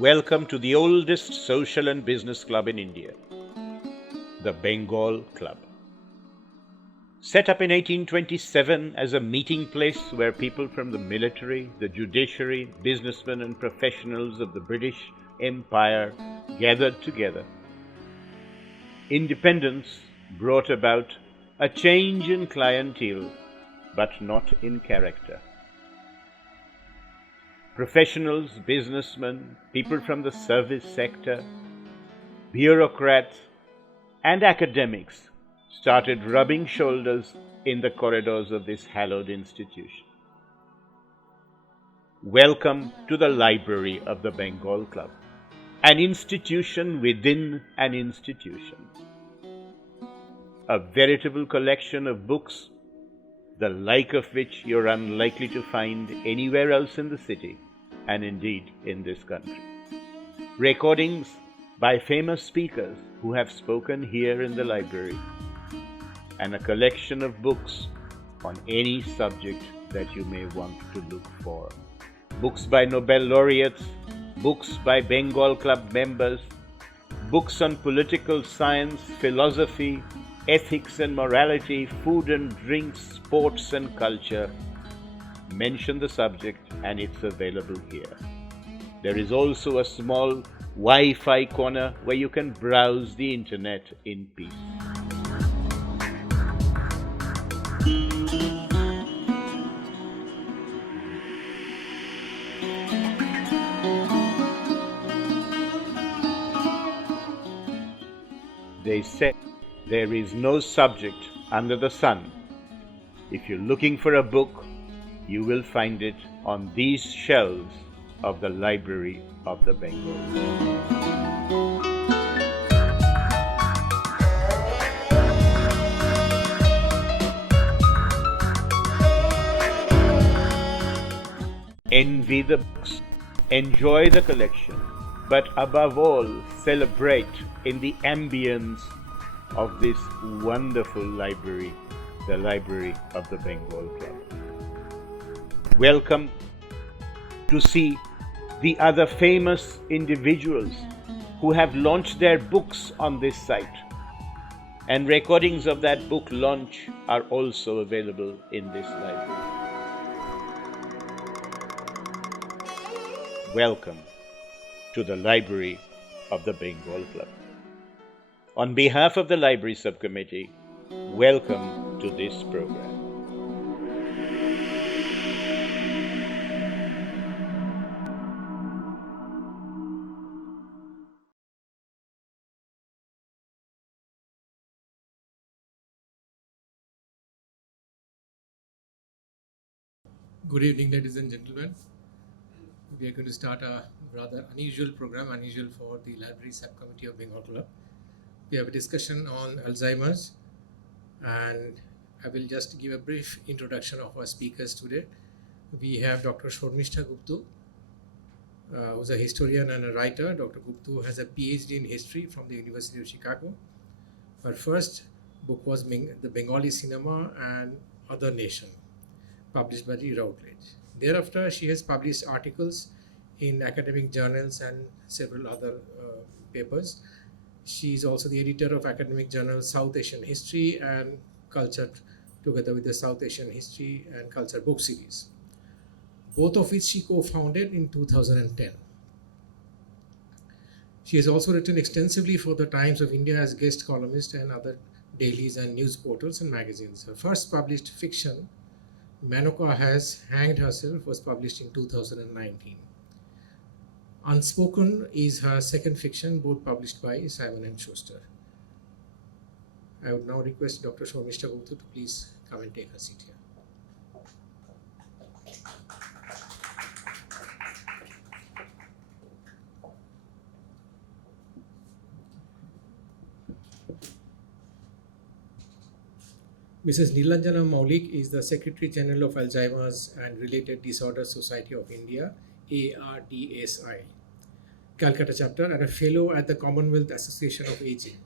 Welcome to the oldest social and business club in India, the Bengal Club. Set up in 1827 as a meeting place where people from the military, the judiciary, businessmen and professionals of the British Empire gathered together. Independence brought about a change in clientele, but not in character. Professionals, businessmen, people from the service sector, bureaucrats, and academics started rubbing shoulders in the corridors of this hallowed institution. Welcome to the library of the Bengal Club, an institution within an institution. A veritable collection of books, the like of which you're unlikely to find anywhere else in the city, and indeed in this country. Recordings by famous speakers who have spoken here in the library, and a collection of books on any subject that you may want to look for. Books by Nobel laureates, books by Bengal Club members, books on political science, philosophy, ethics and morality, food and drinks, sports and culture. Mention the subject and it's available here. There is also a small Wi-Fi corner where you can browse the internet in peace. They say there is no subject under the sun. If you're looking for a book, you will find it on these shelves of the Library of the Bengal. Envy the books, enjoy the collection, but above all, celebrate in the ambience of this wonderful library, the Library of the Bengal Club. Welcome to see the other famous individuals who have launched their books on this site, and recordings of that book launch are also available in this library. Welcome to the Library of the Bengal Club. On behalf of the Library Subcommittee, welcome to this program. Good evening, ladies and gentlemen. We are going to start a rather unusual program, unusual for the Library Subcommittee of Bengal Club. We have a discussion on Alzheimer's, and I will just give a brief introduction of our speakers today. We have Dr. Shormishta Guptu, who's a historian and a writer. Dr. Guptu has a PhD in history from the University of Chicago. Her first book was The Bengali Cinema and Other Nation, published by the Routledge. Thereafter, she has published articles in academic journals and several other papers. She is also the editor of academic journal South Asian History and Culture, together with the South Asian History and Culture book series, both of which she co-founded in 2010. She has also written extensively for the Times of India as guest columnist and other dailies and news portals and magazines. Her first published fiction, Manoka Has Hanged Herself, was published in 2019. Unspoken is her second fiction, both published by Simon & Schuster. I would now request Dr. Shormishta Guptu to please come and take her seat here. Mrs. Nilanjana Maulik is the Secretary General of Alzheimer's and Related Disorders Society of India, ARDSI, Calcutta chapter, and a fellow at the Commonwealth Association of Aging.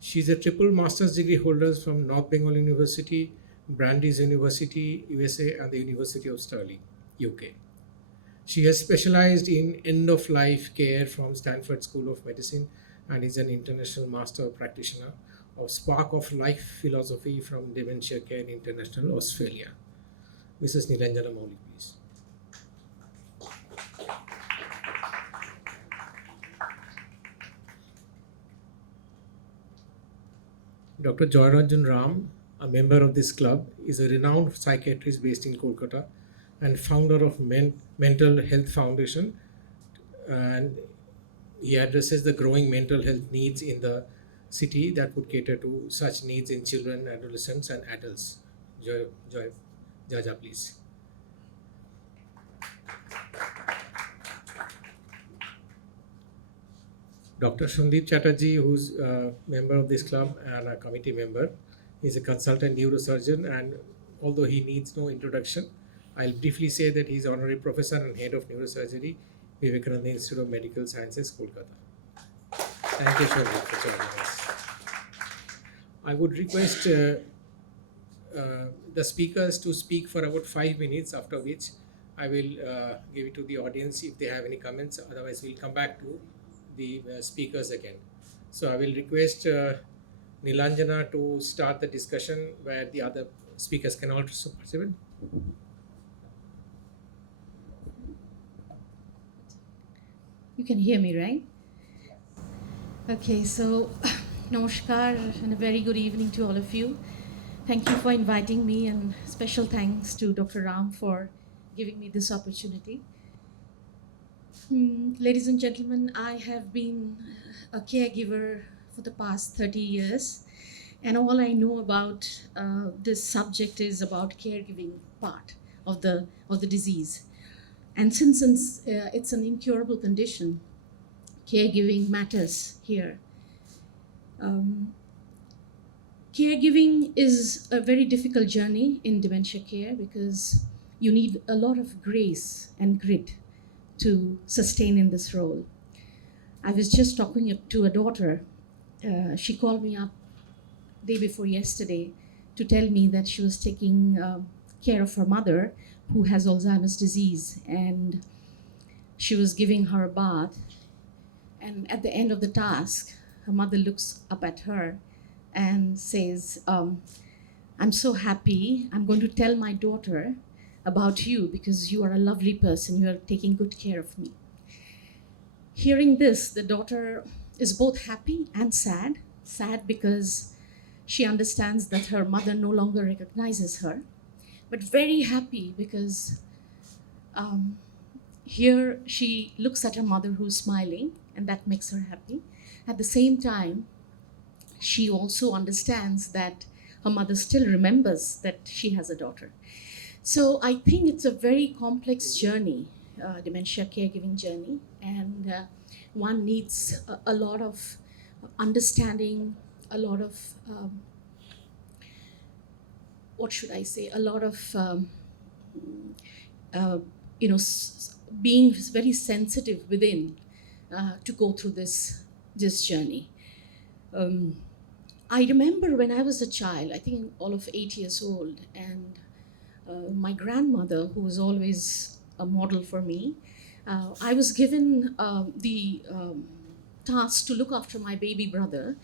She is a triple master's degree holder from North Bengal University, Brandeis University, USA, and the University of Stirling, UK. She has specialized in end-of-life care from Stanford School of Medicine and is an international master practitioner of Spark of Life philosophy from Dementia Care International, Australia. Mrs. Nilanjana Maulik, please. Dr. Joyranjan Ram, a member of this club, is a renowned psychiatrist based in Kolkata and founder of Mental Health Foundation, and he addresses the growing mental health needs in the city that would cater to such needs in children, adolescents, and adults. Joy, Jaja, please. Dr. Sandeep Chatterjee, who's a member of this club and a committee member, is a consultant neurosurgeon, and although he needs no introduction, I'll briefly say that he's honorary professor and head of neurosurgery, Vivekananda Institute of Medical Sciences, Kolkata. Thank you, Sandeep, for joining us. I would request the speakers to speak for about 5 minutes, after which I will give it to the audience if they have any comments. Otherwise, we'll come back to the speakers again. So I will request Nilanjana to start the discussion where the other speakers can also participate. You can hear me, right? Okay, so namaskar and a very good evening to all of you. Thank you for inviting me, and special thanks to Dr. Ram for giving me this opportunity. Ladies and gentlemen, I have been a caregiver for the past 30 years, and all I know about this subject is about caregiving part of the disease. And since it's an incurable condition, caregiving matters here. Caregiving is a very difficult journey in dementia care because you need a lot of grace and grit to sustain in this role. I was just talking to a daughter. She called me up day before yesterday to tell me that she was taking care of her mother who has Alzheimer's disease, and she was giving her a bath. And at the end of the task, her mother looks up at her and says, I'm so happy. I'm going to tell my daughter about you because you are a lovely person. You are taking good care of me. Hearing this, the daughter is both happy and sad. Sad because she understands that her mother no longer recognizes her, but very happy because here she looks at her mother who's smiling, and that makes her happy. At the same time, she also understands that her mother still remembers that she has a daughter. So I think it's a very complex journey, dementia caregiving journey, and one needs a lot of understanding, a lot of, what should I say, a lot of, being very sensitive within to go through this journey. I remember when I was a child, I think all of 8 years old, and my grandmother, who was always a model for me, I was given the task to look after my baby brother.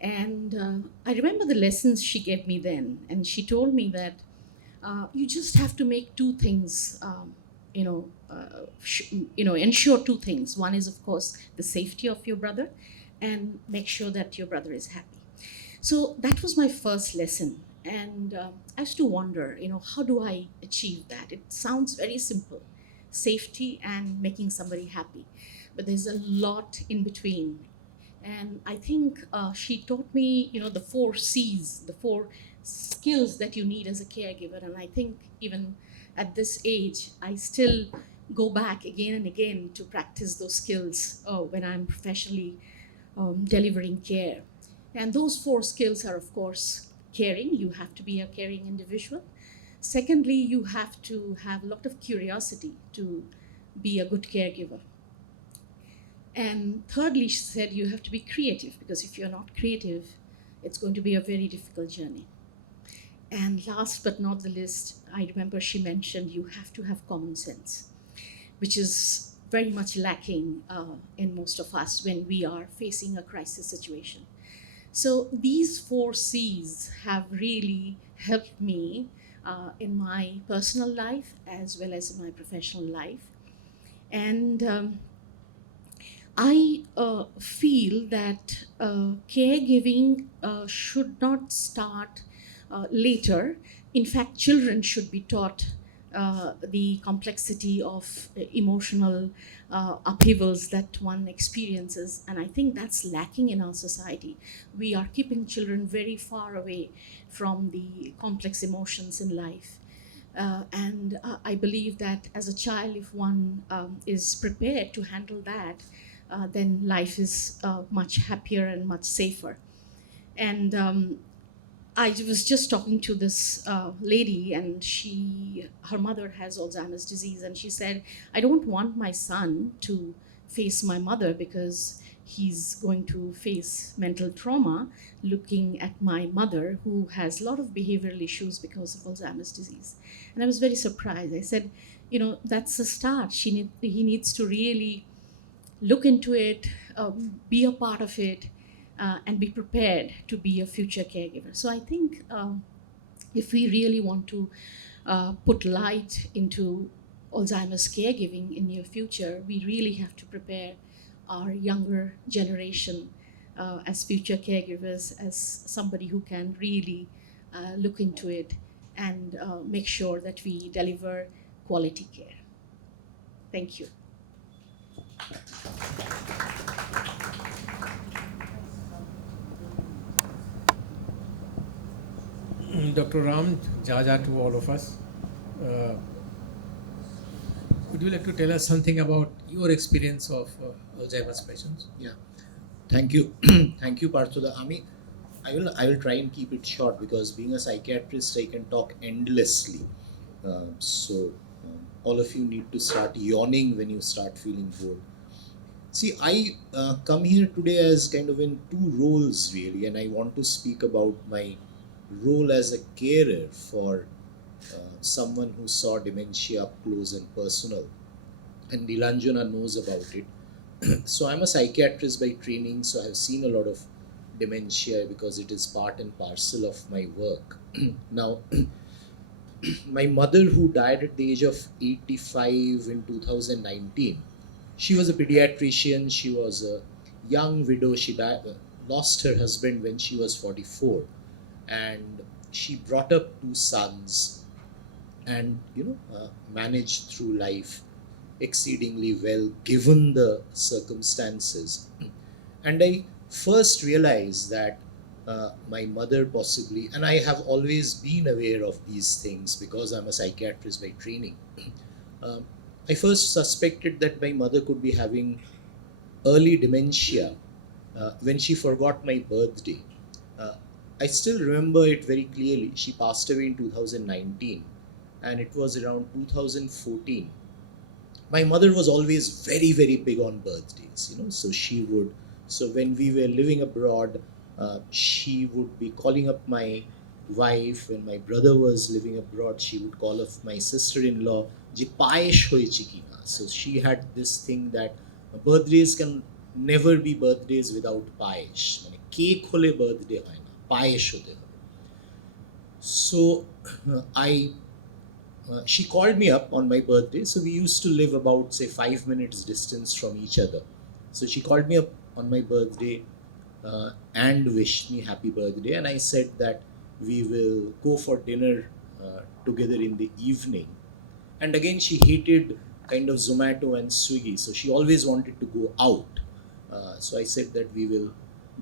And I remember the lessons she gave me then, and she told me that you just have to make two things, ensure two things. One is, of course, the safety of your brother, and make sure that your brother is happy. So that was my first lesson. And I used to wonder, how do I achieve that? It sounds very simple, safety and making somebody happy. But there's a lot in between. And I think she taught me, the 4 C's, the 4 skills that you need as a caregiver. And I think even at this age, I still go back again and again to practice those skills when I'm professionally delivering care. And those 4 skills are, of course, caring. You have to be a caring individual. Secondly, you have to have a lot of curiosity to be a good caregiver. And thirdly, she said, you have to be creative, because if you're not creative, it's going to be a very difficult journey. And last but not the least, I remember she mentioned you have to have common sense. which is very much lacking in most of us when we are facing a crisis situation. So these four C's have really helped me in my personal life as well as in my professional life. And I feel that caregiving should not start later. In fact, children should be taught the complexity of emotional upheavals that one experiences. And I think that's lacking in our society. We are keeping children very far away from the complex emotions in life. And I believe that as a child, if one is prepared to handle that, then life is much happier and much safer. And I was just talking to this lady, and her mother has Alzheimer's disease, and she said, "I don't want my son to face my mother because he's going to face mental trauma looking at my mother who has a lot of behavioral issues because of Alzheimer's disease." And I was very surprised. I said, that's a start. He needs to really look into it, be a part of it, and be prepared to be a future caregiver. So I think if we really want to put light into Alzheimer's caregiving in near future, we really have to prepare our younger generation as future caregivers, as somebody who can really look into it and make sure that we deliver quality care. Thank you. Dr. Ram, Jaja to all of us. Would you like to tell us something about your experience of Alzheimer's patients? Yeah, thank you. Thank you, Parthuda. I will try and keep it short because being a psychiatrist, I can talk endlessly. So all of you need to start yawning when you start feeling bored. See, I come here today as kind of in two roles really, and I want to speak about my role as a carer for someone who saw dementia up close and personal, and Nilanjana knows about it. So I'm a psychiatrist by training, so I've seen a lot of dementia because it is part and parcel of my work. Now, my mother, who died at the age of 85 in 2019, she was a pediatrician. She was a young widow. She lost her husband when she was 44, and she brought up two sons and managed through life exceedingly well given the circumstances. And I first realized that my mother possibly, and I have always been aware of these things because I'm a psychiatrist by training. I first suspected that my mother could be having early dementia when she forgot my birthday. Uh, I still remember it very clearly. She passed away in 2019, and it was around 2014. My mother was always very, very big on birthdays, so when we were living abroad, she would be calling up my wife. When my brother was living abroad, she would call up my sister-in-law, "Je payesh hoyeche ki na?" So she had this thing that birthdays can never be birthdays without payesh. মানে cake হলে birthday হয় না, পায়েস হতে হবে. So she called me up on my birthday. So we used to live about, say, 5 minutes distance from each other. So she called me up on my birthday and wished me happy birthday. And I said that we will go for dinner together in the evening. And again, she hated kind of Zomato and Swiggy. So she always wanted to go out. So I said that we will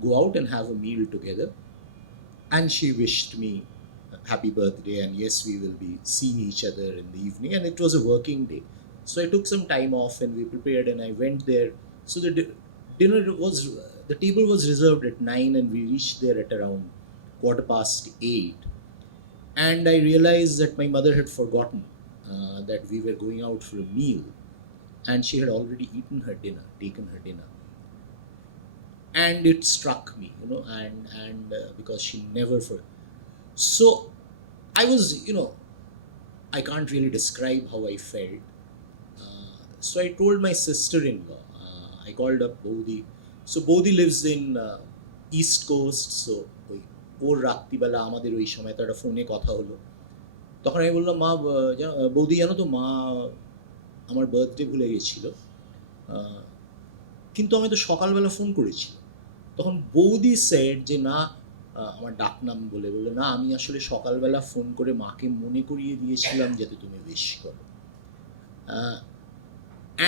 go out and have a meal together. And she wished me happy birthday, and yes, we will be seeing each other in the evening. And it was a working day, so I took some time off and we prepared, and I went there. So the table was reserved at 9, and we reached there at around 8:15. And I realized that my mother had forgotten that we were going out for a meal, and she had already taken her dinner. And it struck me, and because she never so I was, I can't really describe how I felt. So I told my sister-in-law. I called up Bodhi. So Bodhi lives in East Coast. So ওর রাত্রিবেলা আমাদের ওই সময় তো একটা ফোনে কথা হলো। তখন আমি বললাম, মা বৌদি জানো তো, মা আমার বার্থডে ভুলে গেছিল, কিন্তু আমি তো সকালবেলা ফোন করেছি। তখন বৌদি সেড যে না, আমার ডাকনাম বলে বললো, না আমি আসলে সকালবেলা ফোন করে মাকে মনে করিয়ে দিয়েছিলাম যাতে তুমি উইশ করো।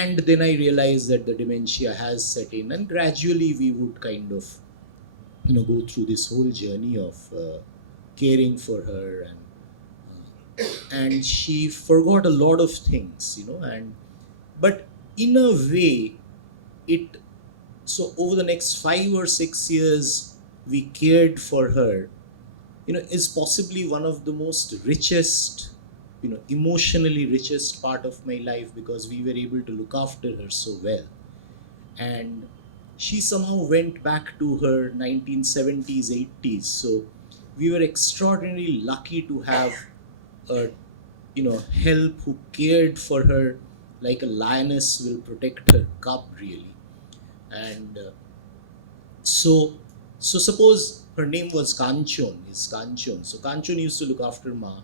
And then I realized that the dementia has set in, and gradually we would kind of, go through this whole journey of caring for her, and she forgot a lot of things, but in a way, so over the next 5 or 6 years, we cared for her, is possibly one of the most richest, emotionally richest part of my life, because we were able to look after her so well. And she somehow went back to her 1970s, 80s. So we were extraordinarily lucky to have a, help who cared for her like a lioness will protect her cub, really. And so suppose her name was Kanchon. So Kanchon used to look after Ma,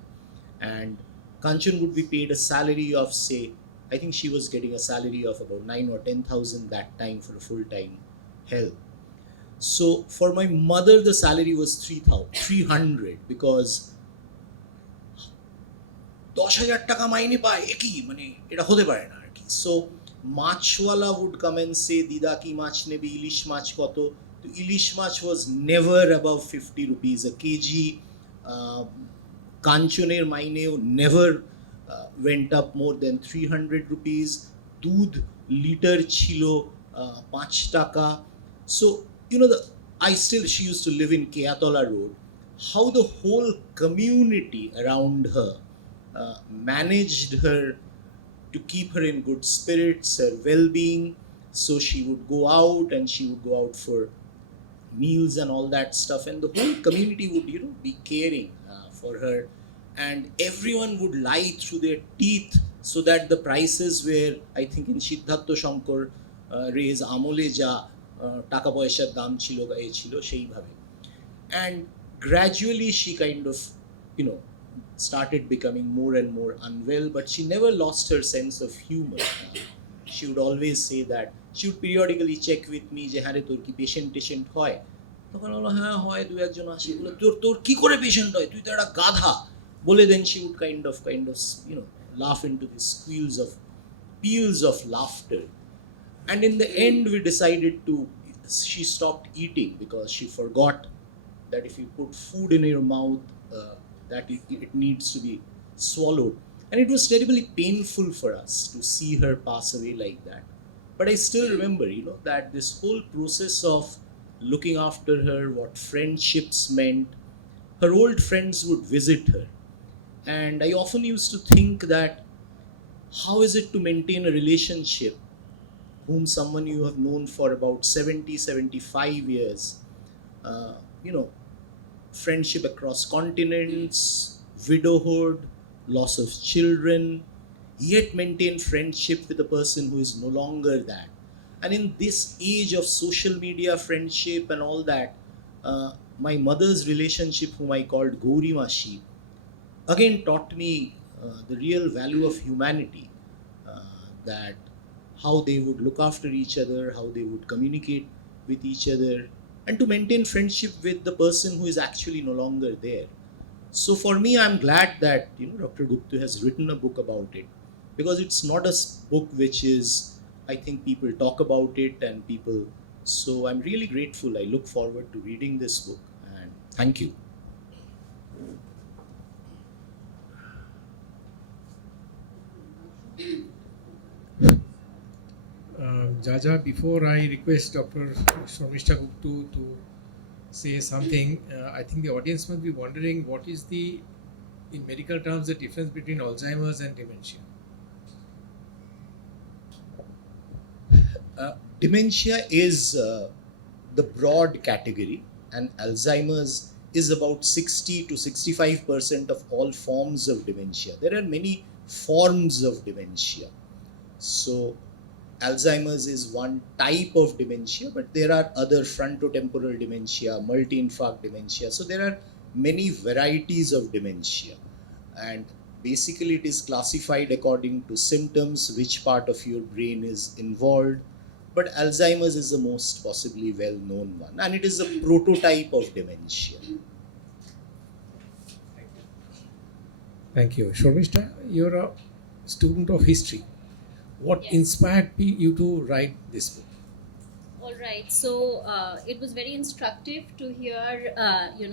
and Kanchan would be paid a salary of, say, I think she was getting a salary of about 9 or 10,000 that time for a full-time help. So for my mother, the salary was 300, because 10,000 টাকা মাইনে পায় একই, মানে এটা হতে পারে না আর কি। সো মাছওয়ালা would come and say, দিদা কি মাছ নেবে, ইলিশ মাছ কত? তো ইলিশ মাছ was never above 50 rupees a kg. কাঞ্চনের মাইনেও never went up more than 300 rupees. দুধ লিটার ছিল 5 টাকা। So she used to live in Keatola Road. How the whole community around her managed her to keep her in good spirits, her well-being. So she would go out, and she would go out for meals and all that stuff, and the whole community would be caring for her, and everyone would lie through their teeth so that the prices were, I think in Siddhartha Shankar Ray's amole ja taka poyshar dam chilo ba e chilo sei bhabe. And gradually she kind of started becoming more and more unwell, but she never lost her sense of humor. She would always say that, she would periodically check with me যে হ্যাঁ রে তোর কি patient হয়? তখন বললো হ্যাঁ হয়, দু একজন আসে। বললো তোর কি করে পেশেন্ট হয়, তুই তো একটা গাধা বলে। Then she would kind of laugh into these peals of laughter, and in the end we decided she stopped eating because she forgot that if you put food in your mouth, that it needs to be swallowed. And it was terribly painful for us to see her pass away like that. But I still remember, that this whole process of looking after her, what friendships meant. Her old friends would visit her, and I often used to think that, how is it to maintain a relationship whom someone you have known for about 75 years, friendship across continents, widowhood, loss of children, yet maintain friendship with a person who is no longer that. And in this age of social media friendship and all that, my mother's relationship, whom I called Gauri Mashi, again taught me the real value of humanity, that how they would look after each other, how they would communicate with each other, and to maintain friendship with the person who is actually no longer there. So for me, I'm glad that Dr. Gupta has written a book about it, because it's not a book which is, I think people talk about it and people. So I'm really grateful. I look forward to reading this book, and thank you. Jaja, before I request Dr. Shomishta Gupta to say something, I think the audience must be wondering what is in medical terms, the difference between Alzheimer's and dementia. Dementia is the broad category, and Alzheimer's is about 60 to 65% of all forms of dementia. There are many forms of dementia. So Alzheimer's is one type of dementia, but there are other frontotemporal dementia, multi-infarct dementia. So there are many varieties of dementia. And basically it is classified according to symptoms, which part of your brain is involved. But Alzheimer's is the most possibly well-known one, and it is a prototype of dementia. Thank you. Shormishta, you're a student of history. What Yes. inspired you to write this book? All right. So it was very instructive to hear,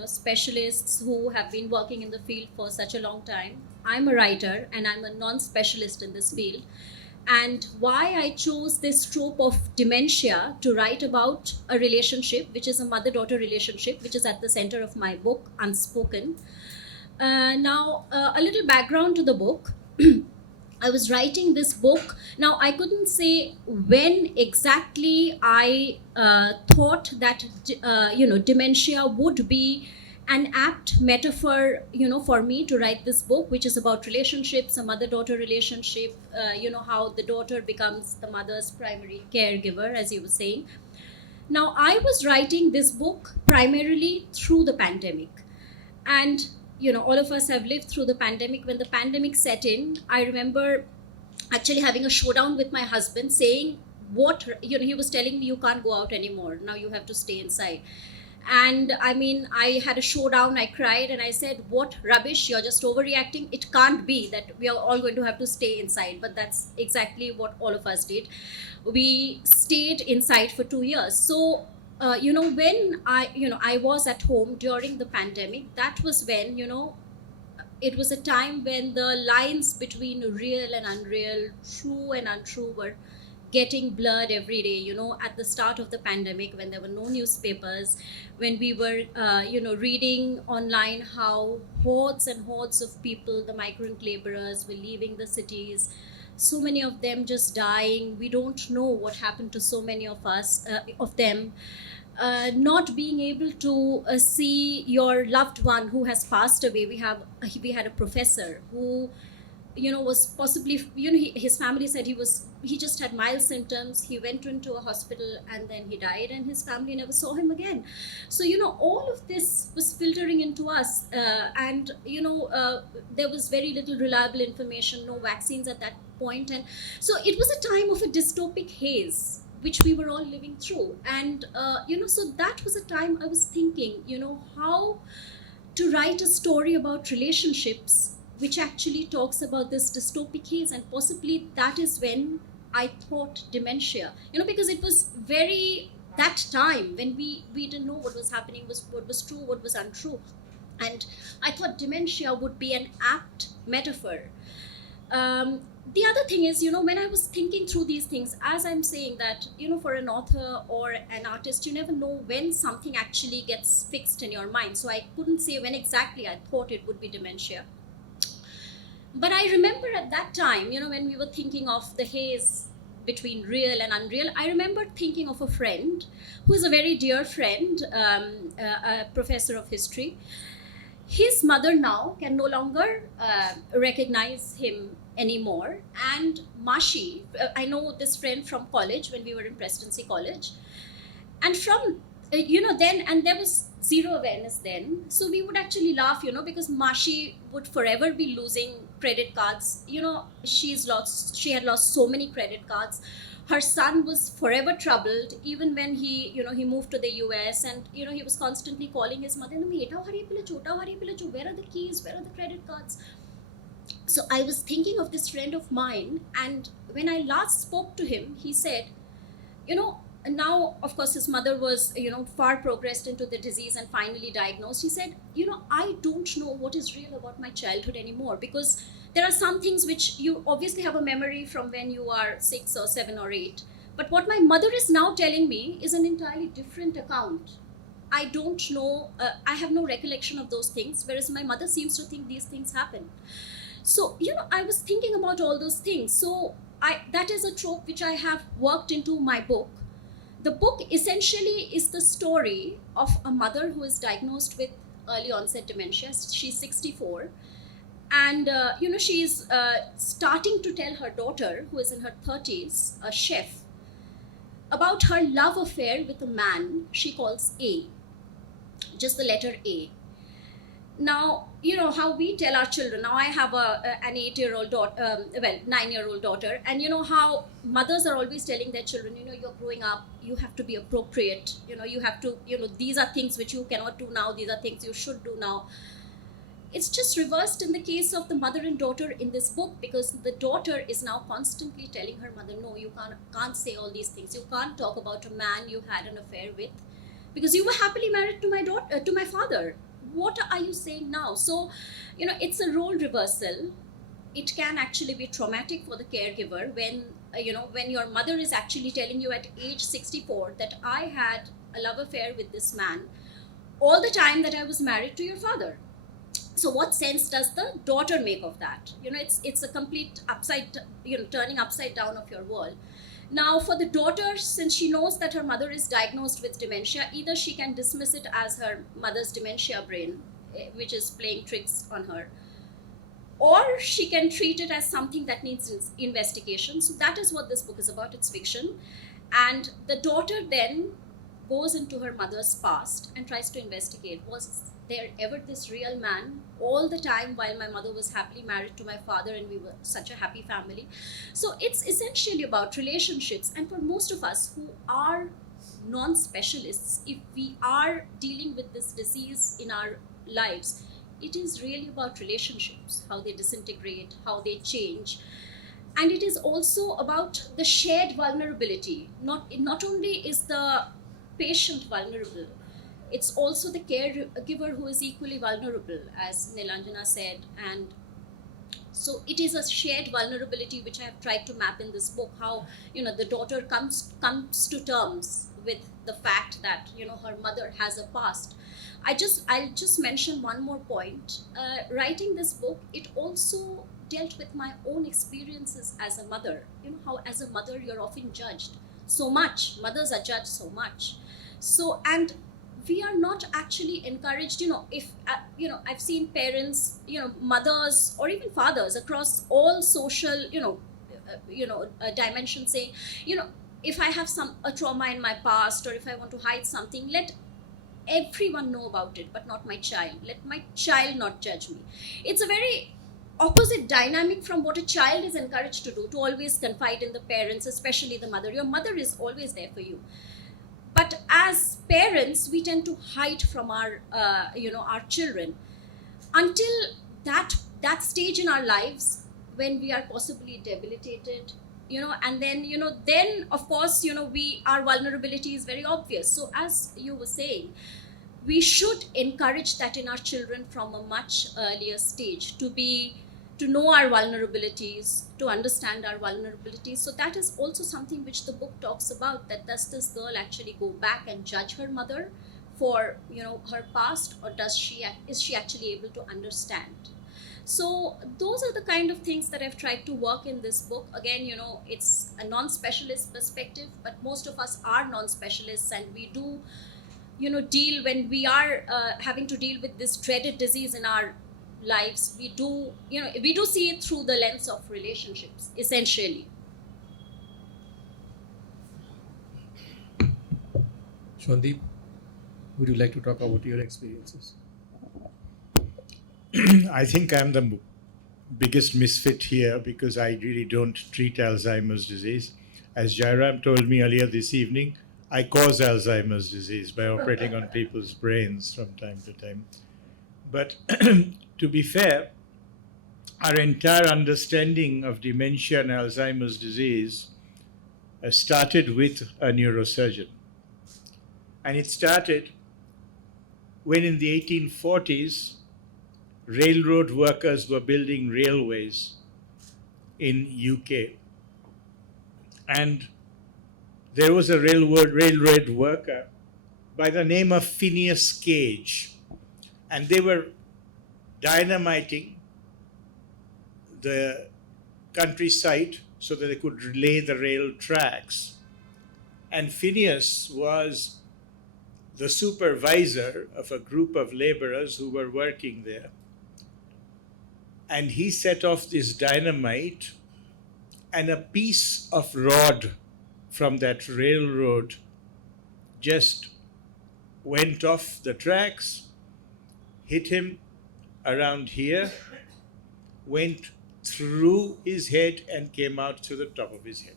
specialists who have been working in the field for such a long time. I'm a writer and I'm a non-specialist in this field. And why I chose this trope of dementia to write about a relationship, which is a mother-daughter relationship, which is at the center of my book, Unspoken. Now, a little background to the book. I was writing this book. Now, I couldn't say when exactly I thought that, dementia would be an apt metaphor, for me to write this book, which is about relationships, a mother-daughter relationship, how the daughter becomes the mother's primary caregiver, as you were saying. Now, I was writing this book primarily through the pandemic. And all of us have lived through the pandemic. When the pandemic set in, I remember actually having a showdown with my husband, saying he was telling me, you can't go out anymore, now you have to stay inside. And I mean, I had a showdown, I cried, and I said, what rubbish, you're just overreacting. It can't be that we are all going to have to stay inside. But that's exactly what all of us did. We stayed inside for 2 years. So when I was at home during the pandemic, that was when, it was a time when the lines between real and unreal, true and untrue, were getting blurred every day. At the start of the pandemic, when there were no newspapers, when we were reading online how hordes and hordes of people, the migrant laborers, were leaving the cities, so many of them just dying. We don't know what happened to so many of them. Not being able to see your loved one who has passed away. We had a professor who was possibly, his family said he just had mild symptoms, he went into a hospital and then he died, and his family never saw him again. So all of this was filtering into us, and there was very little reliable information, no vaccines at that point. And so it was a time of a dystopic haze which we were all living through. And so that was a time I was thinking, how to write a story about relationships which actually talks about this dystopic haze. And possibly that is when I thought dementia, because it was very, that time when we didn't know what was happening, what was true, what was untrue. And I thought dementia would be an apt metaphor. The other thing is, when I was thinking through these things, as I'm saying that, for an author or an artist, you never know when something actually gets fixed in your mind. So I couldn't say when exactly I thought it would be dementia. But I remember at that time, when we were thinking of the haze between real and unreal, I remember thinking of a friend who is a very dear friend, a professor of history. His mother now can no longer recognize him anymore. And Mashi, I know this friend from college when we were in Presidency College. And from, then, and there was zero awareness then. So we would actually laugh, because Mashi would forever be losing credit cards. She had lost so many credit cards. Her son was forever troubled, even when he moved to the US, and he was constantly calling his mother, where are the keys, where are the credit cards? So I was thinking of this friend of mine, and when I last spoke to him, he said, now of course his mother was far progressed into the disease and finally diagnosed. He said, I don't know what is real about my childhood anymore, because there are some things which you obviously have a memory from when you are 6 or 7 or 8, but what my mother is now telling me is an entirely different account. I don't know, I have no recollection of those things, whereas my mother seems to think these things happen. So I was thinking about all those things. So that is a trope which I have worked into my book. The book essentially is the story of a mother who is diagnosed with early onset dementia. She's 64. And she's starting to tell her daughter, who is in her 30s, a chef, about her love affair with a man she calls A, just the letter A. Now, you know how we tell our children. Now I have an 8-year-old daughter, 9-year-old daughter, and you know how mothers are always telling their children, you're growing up, you have to be appropriate, you have to, these are things which you cannot do now, these are things you should do now. It's just reversed in the case of the mother and daughter in this book, because the daughter is now constantly telling her mother, no, you can't say all these things, you can't talk about a man you had an affair with, because you were happily married to my father. What are you saying now? So it's a role reversal. It can actually be traumatic for the caregiver when when your mother is actually telling you at age 64 that I had a love affair with this man all the time that I was married to your father. So what sense does the daughter make of that? It's a complete turning upside down of your world. Now, for the daughter, since she knows that her mother is diagnosed with dementia, either she can dismiss it as her mother's dementia brain, which is playing tricks on her, or she can treat it as something that needs investigation. So that is what this book is about. It's fiction. And the daughter then goes into her mother's past and tries to investigate, was there ever this real man all the time while my mother was happily married to my father and we were such a happy family? So it's essentially about relationships. And for most of us who are non-specialists, if we are dealing with this disease in our lives, it is really about relationships, how they disintegrate, how they change. And it is also about the shared vulnerability. Not only is the patient vulnerable, it's also the caregiver who is equally vulnerable, as Nilanjana said. And so it is a shared vulnerability which I have tried to map in this book, how the daughter comes to terms with the fact that her mother has a past. I'll just mention one more point. Writing this book, it also dealt with my own experiences as a mother. How as a mother you're often judged so much. Mothers are judged so much. So, and we are not actually encouraged, if I've seen parents, mothers or even fathers across all social dimensions saying, if I have a trauma in my past, or if I want to hide something, let everyone know about it, but not my child. Let my child not judge me. It's a very opposite dynamic from what a child is encouraged to do, to always confide in the parents, especially the mother. Your mother is always there for you. But as parents, we tend to hide from our our children until that stage in our lives when we are possibly debilitated, and then of course our vulnerability is very obvious. So as you were saying, we should encourage that in our children from a much earlier stage, to know our vulnerabilities, to understand our vulnerabilities. So that is also something which the book talks about, that does this girl actually go back and judge her mother for her past, or is she actually able to understand? So those are the kind of things that I've tried to work in this book. Again, it's a non-specialist perspective, but most of us are non-specialists, and we do deal, when we are having to deal with this dreaded disease in our lives, we do see it through the lens of relationships, essentially. Shwandeep, would you like to talk about your experiences? I think I'm the biggest misfit here because I really don't treat Alzheimer's disease. As Jairam told me earlier this evening, I cause Alzheimer's disease by operating on people's brains from time to time. But to be fair, our entire understanding of dementia and Alzheimer's disease started with a neurosurgeon. And it started when in the 1840s, railroad workers were building railways in UK. And there was a railroad worker by the name of Phineas Gage. And they were dynamiting the countryside so that they could lay the rail tracks. And Phineas was the supervisor of a group of laborers who were working there. And he set off this dynamite, and a piece of rod from that railroad just went off the tracks, hit him around here, went through his head, and came out through the top of his head.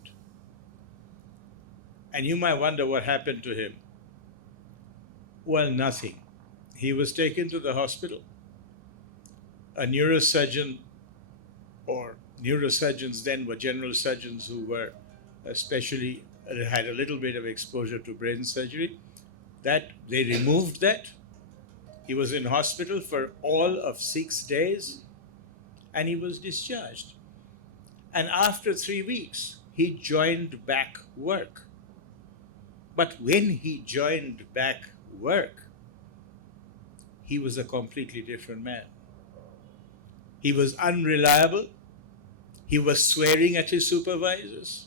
And you might wonder what happened to him. Well, nothing. He was taken to the hospital. A neurosurgeon, or neurosurgeons then were general surgeons who were especially had a little bit of exposure to brain surgery, that they removed that. He was in hospital for all of 6 days, and he was discharged. And after 3 weeks, he joined back work. But when he joined back work, he was a completely different man. He was unreliable. He was swearing at his supervisors.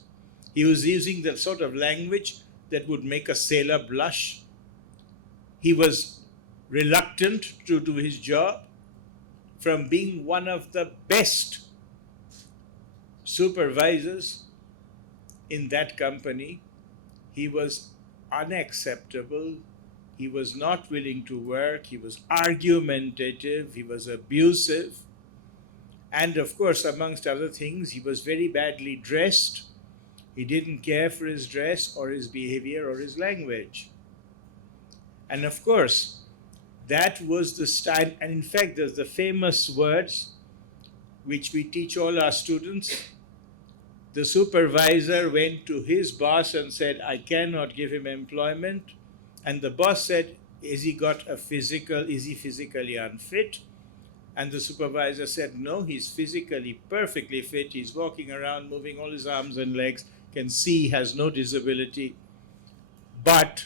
He was using the sort of language that would make a sailor blush. He was reluctant to do his job. From being one of the best supervisors in that company, he was unacceptable. He was not willing to work. He was argumentative. He was abusive. And of course, amongst other things, he was very badly dressed. He didn't care for his dress or his behavior or his language. And of course, that was the style. And in fact, there's the famous words which we teach all our students. The supervisor went to his boss and said, I cannot give him employment. And the boss said, is he physically unfit? And the supervisor said, no, he's physically perfectly fit. He's walking around, moving all his arms and legs, can see, has no disability. But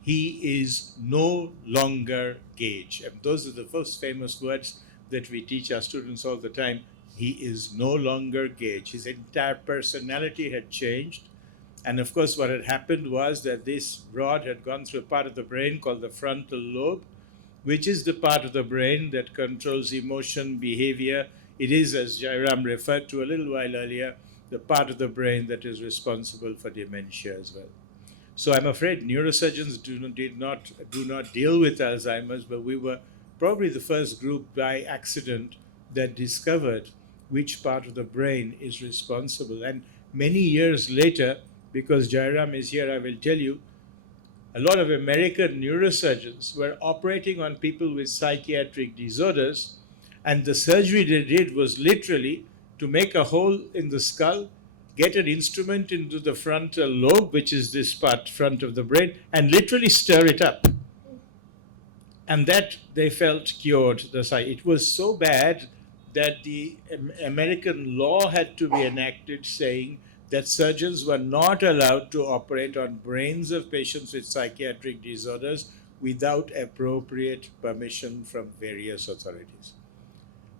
he is no longer Gage. And those are the most famous words that we teach our students all the time. He is no longer Gage. His entire personality had changed. And of course, what had happened was that this rod had gone through a part of the brain called the frontal lobe, which is the part of the brain that controls emotion, behavior. It is, as Jairam referred to a little while earlier, the part of the brain that is responsible for dementia as well. So I'm afraid neurosurgeons do not deal with Alzheimer's, but we were probably the first group by accident that discovered which part of the brain is responsible. And many years later, because Jairam is here, I will tell you, a lot of American neurosurgeons were operating on people with psychiatric disorders, and the surgery they did was literally to make a hole in the skull, get an instrument into the frontal lobe, which is this part, front of the brain, and literally stir it up. And that, they felt, cured the sight. It was so bad that the American law had to be enacted saying that surgeons were not allowed to operate on brains of patients with psychiatric disorders without appropriate permission from various authorities.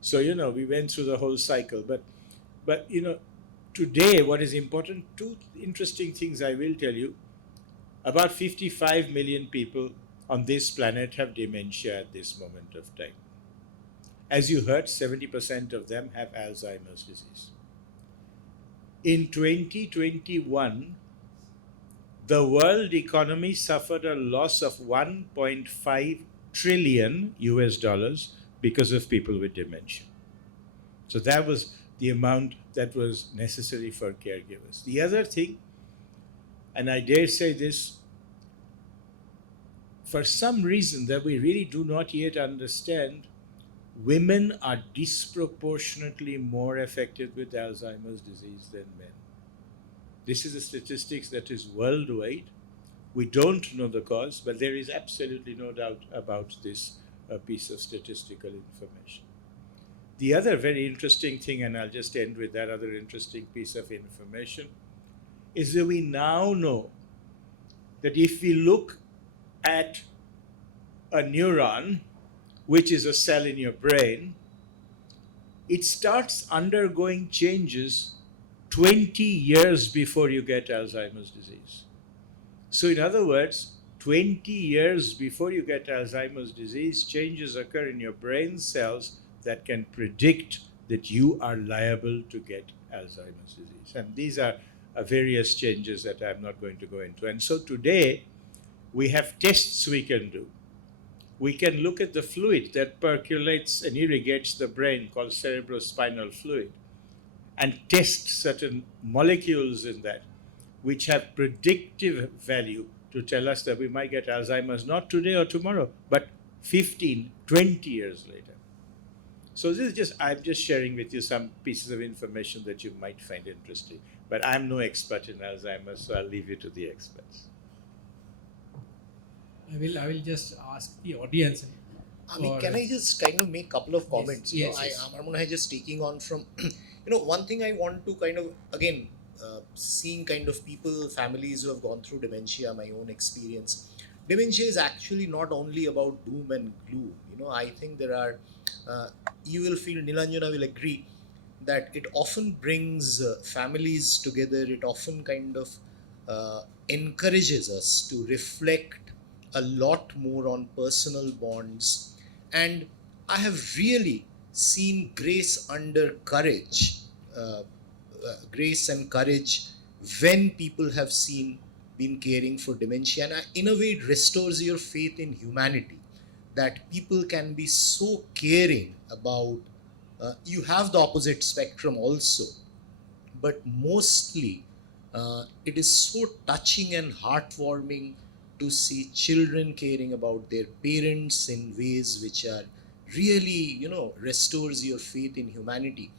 So, we went through the whole cycle. But today, what is important, two interesting things I will tell you. About 55 million people on this planet have dementia at this moment of time. As you heard, 70% of them have Alzheimer's disease. In 2021, the world economy suffered a loss of 1.5 trillion US dollars because of people with dementia. So that was the amount that was necessary for caregivers. The other thing, and I dare say this, for some reason that we really do not yet understand, women are disproportionately more affected with Alzheimer's disease than men. This is a statistics that is worldwide. We don't know the cause, but there is absolutely no doubt about this piece of statistical information. The other very interesting thing, and I'll just end with that other interesting piece of information, is that we now know that if we look at a neuron, which is a cell in your brain, it starts undergoing changes 20 years before you get Alzheimer's disease. So in other words, 20 years before you get Alzheimer's disease, changes occur in your brain cells that can predict that you are liable to get Alzheimer's disease. And these are various changes that I'm not going to go into. And so today, we have tests we can do. We can look at the fluid that percolates and irrigates the brain called cerebrospinal fluid and test certain molecules in that which have predictive value to tell us that we might get Alzheimer's not today or tomorrow, but 15, 20 years later. So this is just, I'm just sharing with you some pieces of information that you might find interesting. But I'm no expert in Alzheimer's, so I'll leave you to the experts. I will just ask the audience. I mean, can I just kind of make a couple of comments? Yes. I'm just taking on from, one thing I want to kind of, again, seeing kind of people, families who have gone through dementia, my own experience. Dementia is actually not only about doom and gloom. I think there are, you will feel, Nilanjana will agree, that it often brings families together. It often kind of encourages us to reflect a lot more on personal bonds. And I have really seen grace under courage, grace and courage when people have been caring for dementia. And in a way, it restores your faith in humanity, that people can be so caring about, you have the opposite spectrum also, but mostly it is so touching and heartwarming to see children caring about their parents in ways which are really, restores your faith in humanity.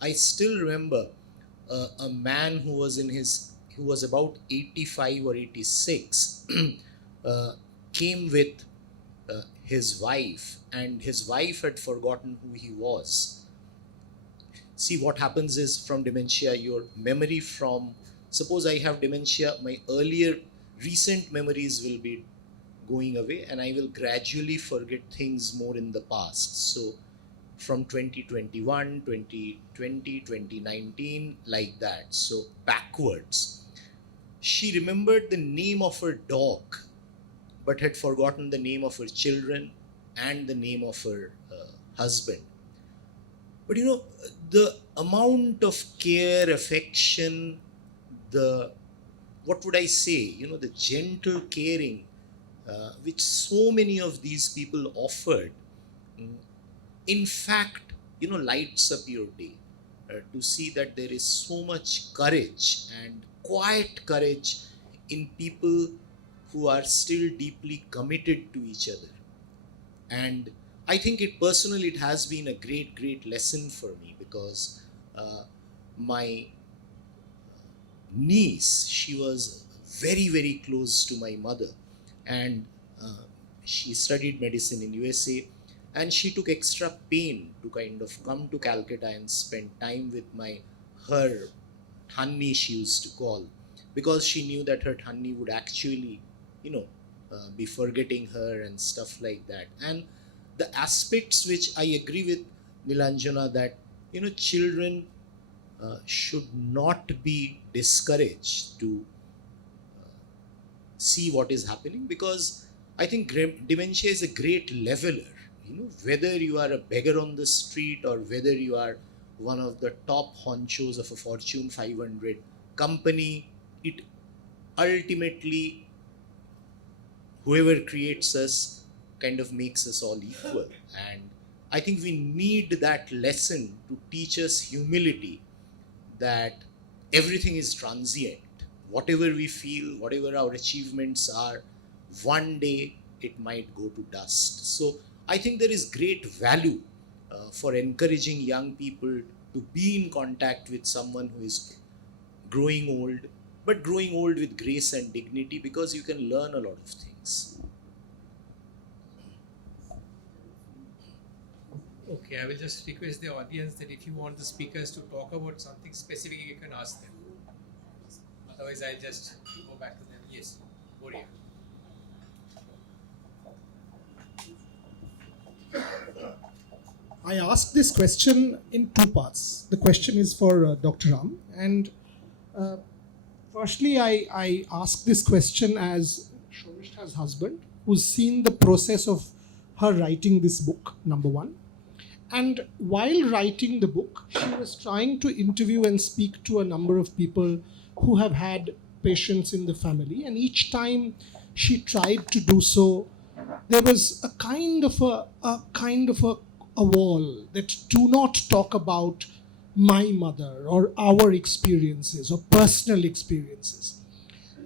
I still remember a man who was about 85 or 86, came with his wife, and his wife had forgotten who he was. See, what happens is, from dementia, your memory from, suppose I have dementia, my earlier recent memories will be going away, and I will gradually forget things more in the past. So from 2021, 2020, 2019, like that. So backwards. She remembered the name of her dog, but had forgotten the name of her children and the name of her husband. But the amount of care, affection, what would I say, the gentle caring, which so many of these people offered, in fact, lights up your day. To see that there is so much courage and quiet courage in people who are still deeply committed to each other. And I think it has been a great lesson for me, because my niece, she was very close to my mother, and she studied medicine in USA, and she took extra pain to kind of come to Calcutta and spend time with her Thanni, she used to call, because she knew that her Thanni would actually be forgetting her and stuff like that. And the aspects which I agree with Nilanjana, that children should not be discouraged to see what is happening, because I think dementia is a great leveler. Whether you are a beggar on the street or whether you are one of the top honchos of a Fortune 500 company, it ultimately, whoever creates us kind of makes us all equal. And I think we need that lesson to teach us humility, that everything is transient. Whatever we feel, whatever our achievements are, one day it might go to dust. So I think there is great value for encouraging young people to be in contact with someone who is growing old, but growing old with grace and dignity, because you can learn a lot of things. Okay, I will just request the audience that if you want the speakers to talk about something specific, you can ask them. Otherwise, I'll just go back to them. Yes, Boria. I asked this question in two parts. The question is for Dr. Ram, and firstly, I asked this question as Shomishta's husband, who's seen the process of her writing this book, number one. And while writing the book, she was trying to interview and speak to a number of people who have had patients in the family. And each time she tried to do so, there was a wall that do not talk about my mother or our experiences or personal experiences.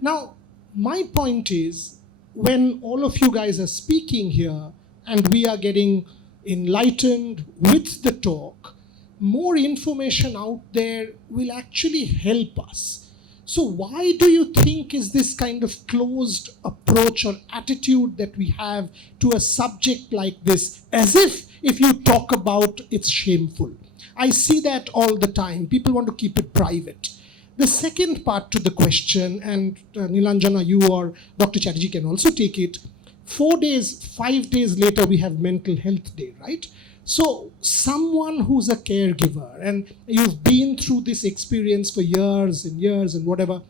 Now, my point is, when all of you guys are speaking here and we are getting enlightened with the talk, more information out there will actually help us. So why do you think is this kind of closed approach or attitude that we have to a subject like this, as if you talk about it's shameful? I see that all the time. People want to keep it private. The second part to the question, and Nilanjana, you or Dr. Chatterjee can also take it. 4 days, 5 days later, we have Mental Health Day, right? So someone who's a caregiver, and you've been through this experience for years and years and whatever,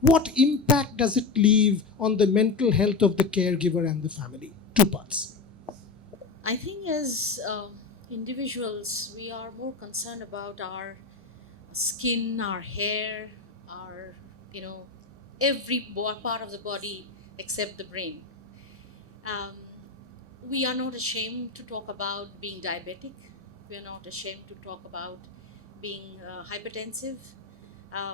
what impact does it leave on the mental health of the caregiver and the family? 2 parts. I think as individuals, we are more concerned about our skin, our hair, our, every part of the body except the brain. We are not ashamed to talk about being diabetic. We are not ashamed to talk about being hypertensive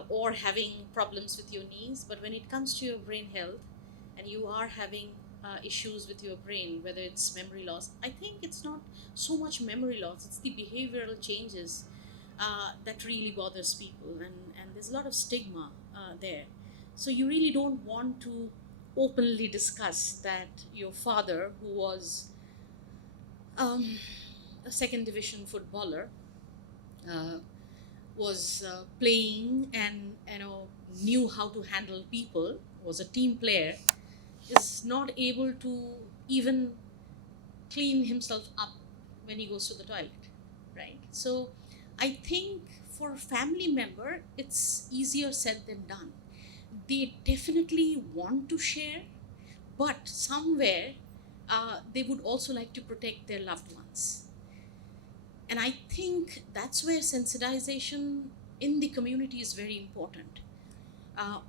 or having problems with your knees. But when it comes to your brain health and you are having issues with your brain, whether it's memory loss, I think it's not so much memory loss, it's the behavioral changes that really bothers people. And there's a lot of stigma there. So you really don't want to openly discuss that your father, who was a second division footballer, was playing and knew how to handle people, was a team player, is not able to even clean himself up when he goes to the toilet, right? So I think for a family member, it's easier said than done. They definitely want to share, but somewhere they would also like to protect their loved ones. And I think that's where sensitization in the community is very important.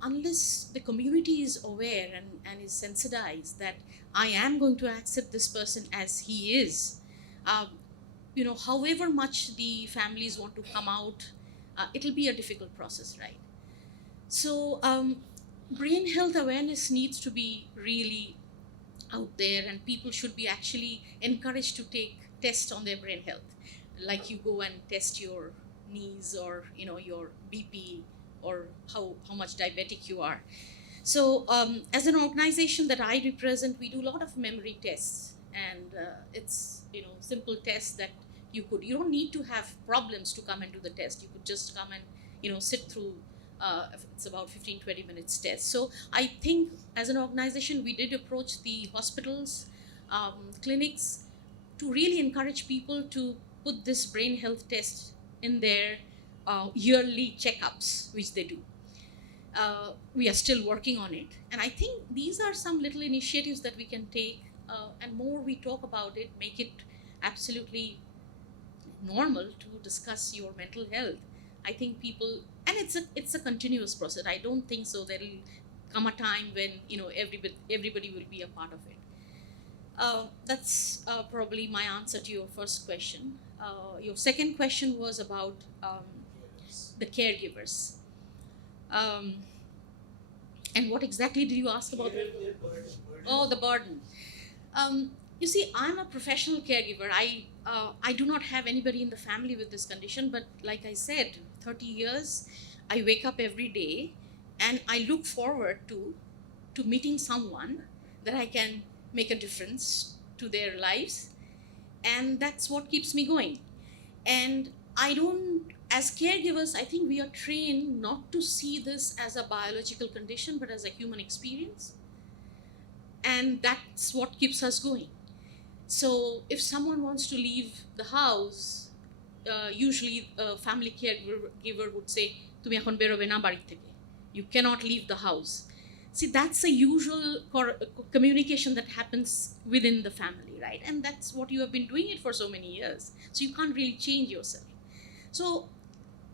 Unless the community is aware and is sensitized that I am going to accept this person as he is, however much the families want to come out, it'll be a difficult process, right? So brain health awareness needs to be really out there, and people should be actually encouraged to take tests on their brain health. Like you go and test your knees or your BP or how much diabetic you are. So as an organization that I represent, we do a lot of memory tests, and it's simple tests that you don't need to have problems to come and do the test. You could just come and sit through it's about 15-20 minutes test. So I think as an organization we did approach the hospitals, clinics, to really encourage people to put this brain health test in their yearly checkups, which they do. We are still working on it, and I think these are some little initiatives that we can take, and more we talk about it, make it absolutely normal to discuss your mental health. I think people, and it's a continuous process. I don't think so there'll come a time when everybody will be a part of it. That's probably my answer to your first question. Your second question was about the caregivers. And what exactly did you ask about? Oh, the burden. You see, I'm a professional caregiver. I do not have anybody in the family with this condition, but like I said, 30 years, I wake up every day and I look forward to meeting someone that I can make a difference to their lives, and that's what keeps me going. And as caregivers, I think we are trained not to see this as a biological condition, but as a human experience, and that's what keeps us going. So if someone wants to leave the house, usually a family caregiver would say, "Tumi ekhon berobe na bari theke." You cannot leave the house. See, that's a usual communication that happens within the family, right? And that's what you have been doing it for so many years. So you can't really change yourself. So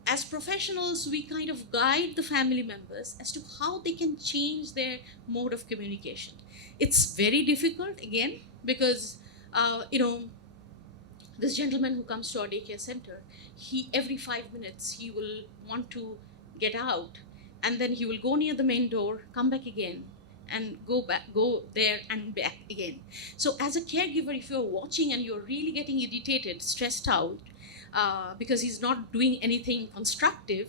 as professionals, we kind of guide the family members as to how they can change their mode of communication. It's very difficult, again, because, this gentleman who comes to our daycare center, he every 5 minutes he will want to get out, and then he will go near the main door, come back again, and go there and back again. So as a caregiver, if you're watching and you're really getting irritated, stressed out, because he's not doing anything constructive,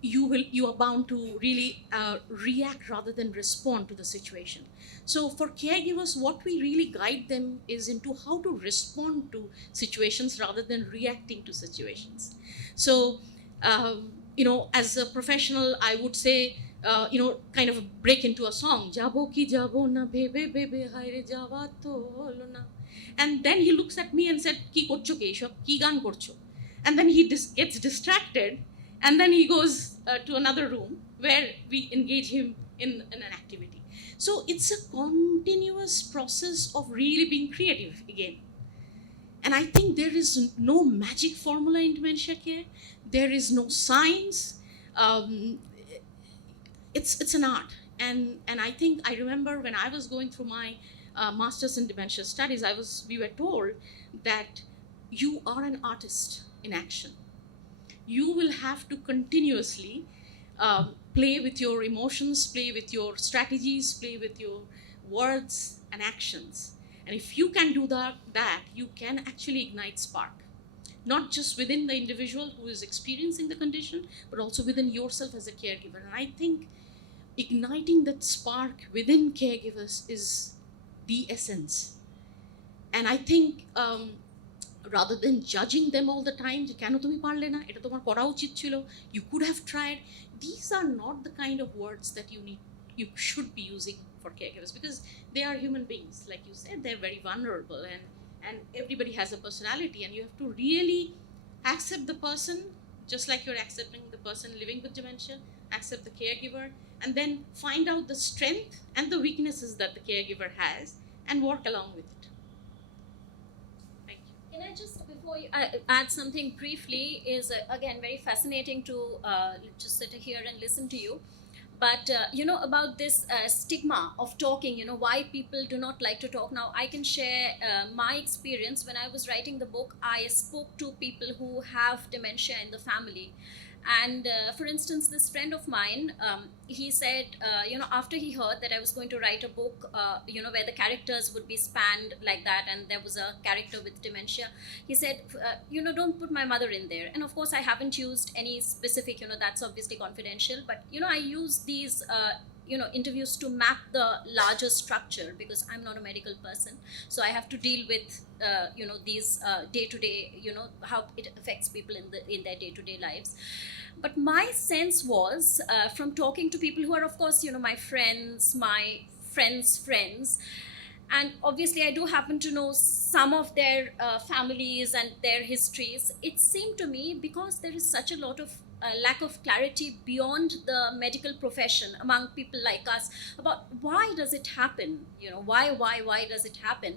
you are bound to really react rather than respond to the situation. So for caregivers, what we really guide them is into how to respond to situations rather than reacting to situations. So as a professional, I would say, kind of break into a song, jabo ki jabo na bebe bebe haire jawa to holo na. And then he looks at me and said, ki korcho ke eshob, ki gan korcho? And then he gets distracted, and then he goes to another room where we engage him in an activity. So it's a continuous process of really being creative again. And I think there is no magic formula in dementia care. There is no science. It's an art. And I think I remember when I was going through my master's in dementia studies, we were told that you are an artist in action. You will have to continuously play with your emotions, play with your strategies, play with your words and actions. And if you can do that, you can actually ignite spark, not just within the individual who is experiencing the condition, but also within yourself as a caregiver. And I think igniting that spark within caregivers is the essence. And I think rather than judging them all the time, you could have tried, these are not the kind of words that you should be using for caregivers, because they are human beings. Like you said, they're very vulnerable, and everybody has a personality, and you have to really accept the person just like you're accepting the person living with dementia, accept the caregiver, and then find out the strength and the weaknesses that the caregiver has and work along with it. Thank you. Can I just, before you add something briefly, is again very fascinating to just sit here and listen to you. But about this stigma of talking, why people do not like to talk. Now, I can share my experience. When I was writing the book, I spoke to people who have dementia in the family. And for instance, this friend of mine, he said, after he heard that I was going to write a book, where the characters would be spanned like that, and there was a character with dementia, he said, don't put my mother in there. And of course, I haven't used any specific, that's obviously confidential, but, I use these, interviews to map the larger structure, because I'm not a medical person. So I have to deal with, these day-to-day, how it affects people in their day-to-day lives. But my sense was, from talking to people who are, of course, my friends, my friends' friends, and obviously I do happen to know some of their families and their histories, it seemed to me, because there is such a lot of lack of clarity beyond the medical profession among people like us about why does it happen, why does it happen.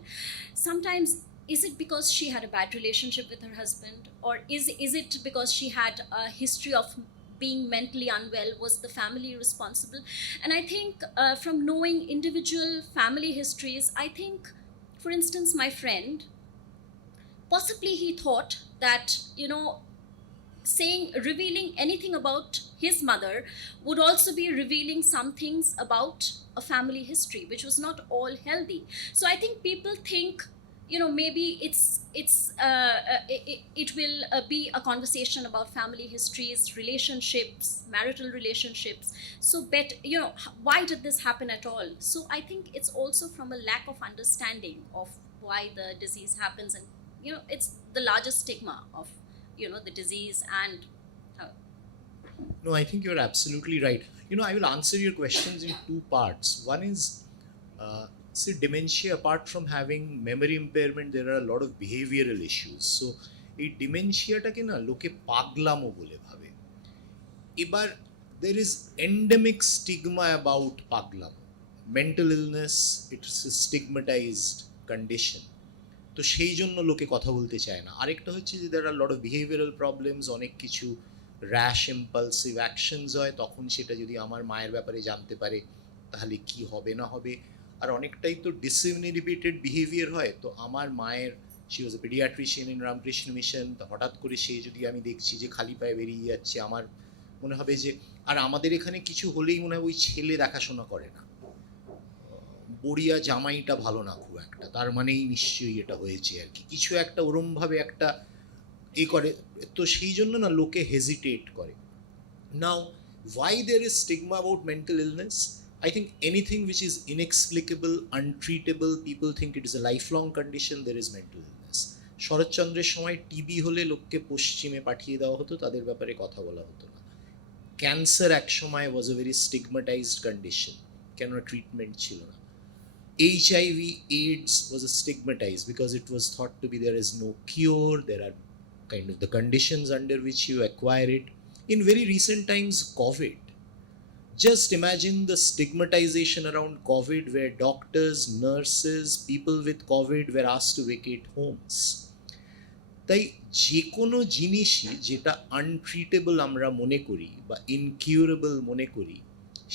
Sometimes, is it because she had a bad relationship with her husband, or is it because she had a history of being mentally unwell? Was the family responsible? And I think from knowing individual family histories, I think, for instance, my friend, possibly he thought that, revealing anything about his mother would also be revealing some things about a family history, which was not all healthy. So I think people think, maybe it will be a conversation about family histories, relationships, marital relationships. So why did this happen at all? So I think it's also from a lack of understanding of why the disease happens, and it's the largest stigma of the disease. And No, I think you're absolutely right. I will answer your questions in two parts. One is, see, dementia, apart from having memory impairment, there are a lot of behavioral issues. So এই ডিমেনশিয়াটাকে না লোকে পাগলামো বলে ভাবে। এবার there is endemic stigma about paglam. Mental illness, it's a stigmatized condition. তো সেই জন্য লোকে কথা বলতে চায় না। আরেকটা হচ্ছে যে there are a lot of behavioral problems, অনেক কিছু র্যাশ ইম্পালসিভ অ্যাকশনস হয়, তখন সেটা যদি আমার মায়ের ব্যাপারে জানতে পারে তাহলে কি হবে না হবে। আর অনেকটাই তো ডিসইনহিবিটেড বিহেভিয়ার হয়। তো আমার মায়ের, she was a pediatrician in Ramakrishna Mission, তো হঠাৎ করে সে যদি আমি দেখছি যে খালি পায়ে বেরিয়ে যাচ্ছে, আমার মনে হবে যে, আর আমাদের এখানে কিছু হলেই মনে হয় ওই ছেলে দেখাশোনা করে না, বড়িয়া জামাইটা ভালো না খুব একটা, তার মানেই নিশ্চয়ই এটা হয়েছে আর কি, কিছু একটা ওরমভাবে একটা এ করে। তো সেই জন্য না লোকে হেজিটেট করে। নাও why there is stigma about mental illness? I think anything which is inexplicable, untreatable, people think it is a lifelong condition, there is mental illness. শরৎচন্দ্রের সময় টিবি হলে লোককে পশ্চিমে পাঠিয়ে দেওয়া হতো, তাদের ব্যাপারে কথা বলা হতো না। ক্যান্সার এক সময় was a very stigmatized condition, কেননা ট্রিটমেন্ট ছিল না। HIV, AIDS was a stigmatized because it was thought to be there is no cure, there are kind of the conditions under which you acquire it. In very recent times, COVID. Just imagine the stigmatization around COVID, where doctors, nurses, people with COVID were asked to vacate homes. তাই যে কোনো জিনিসই যেটা আনট্রিটেবল আমরা মনে করি বা incurable মনে করি,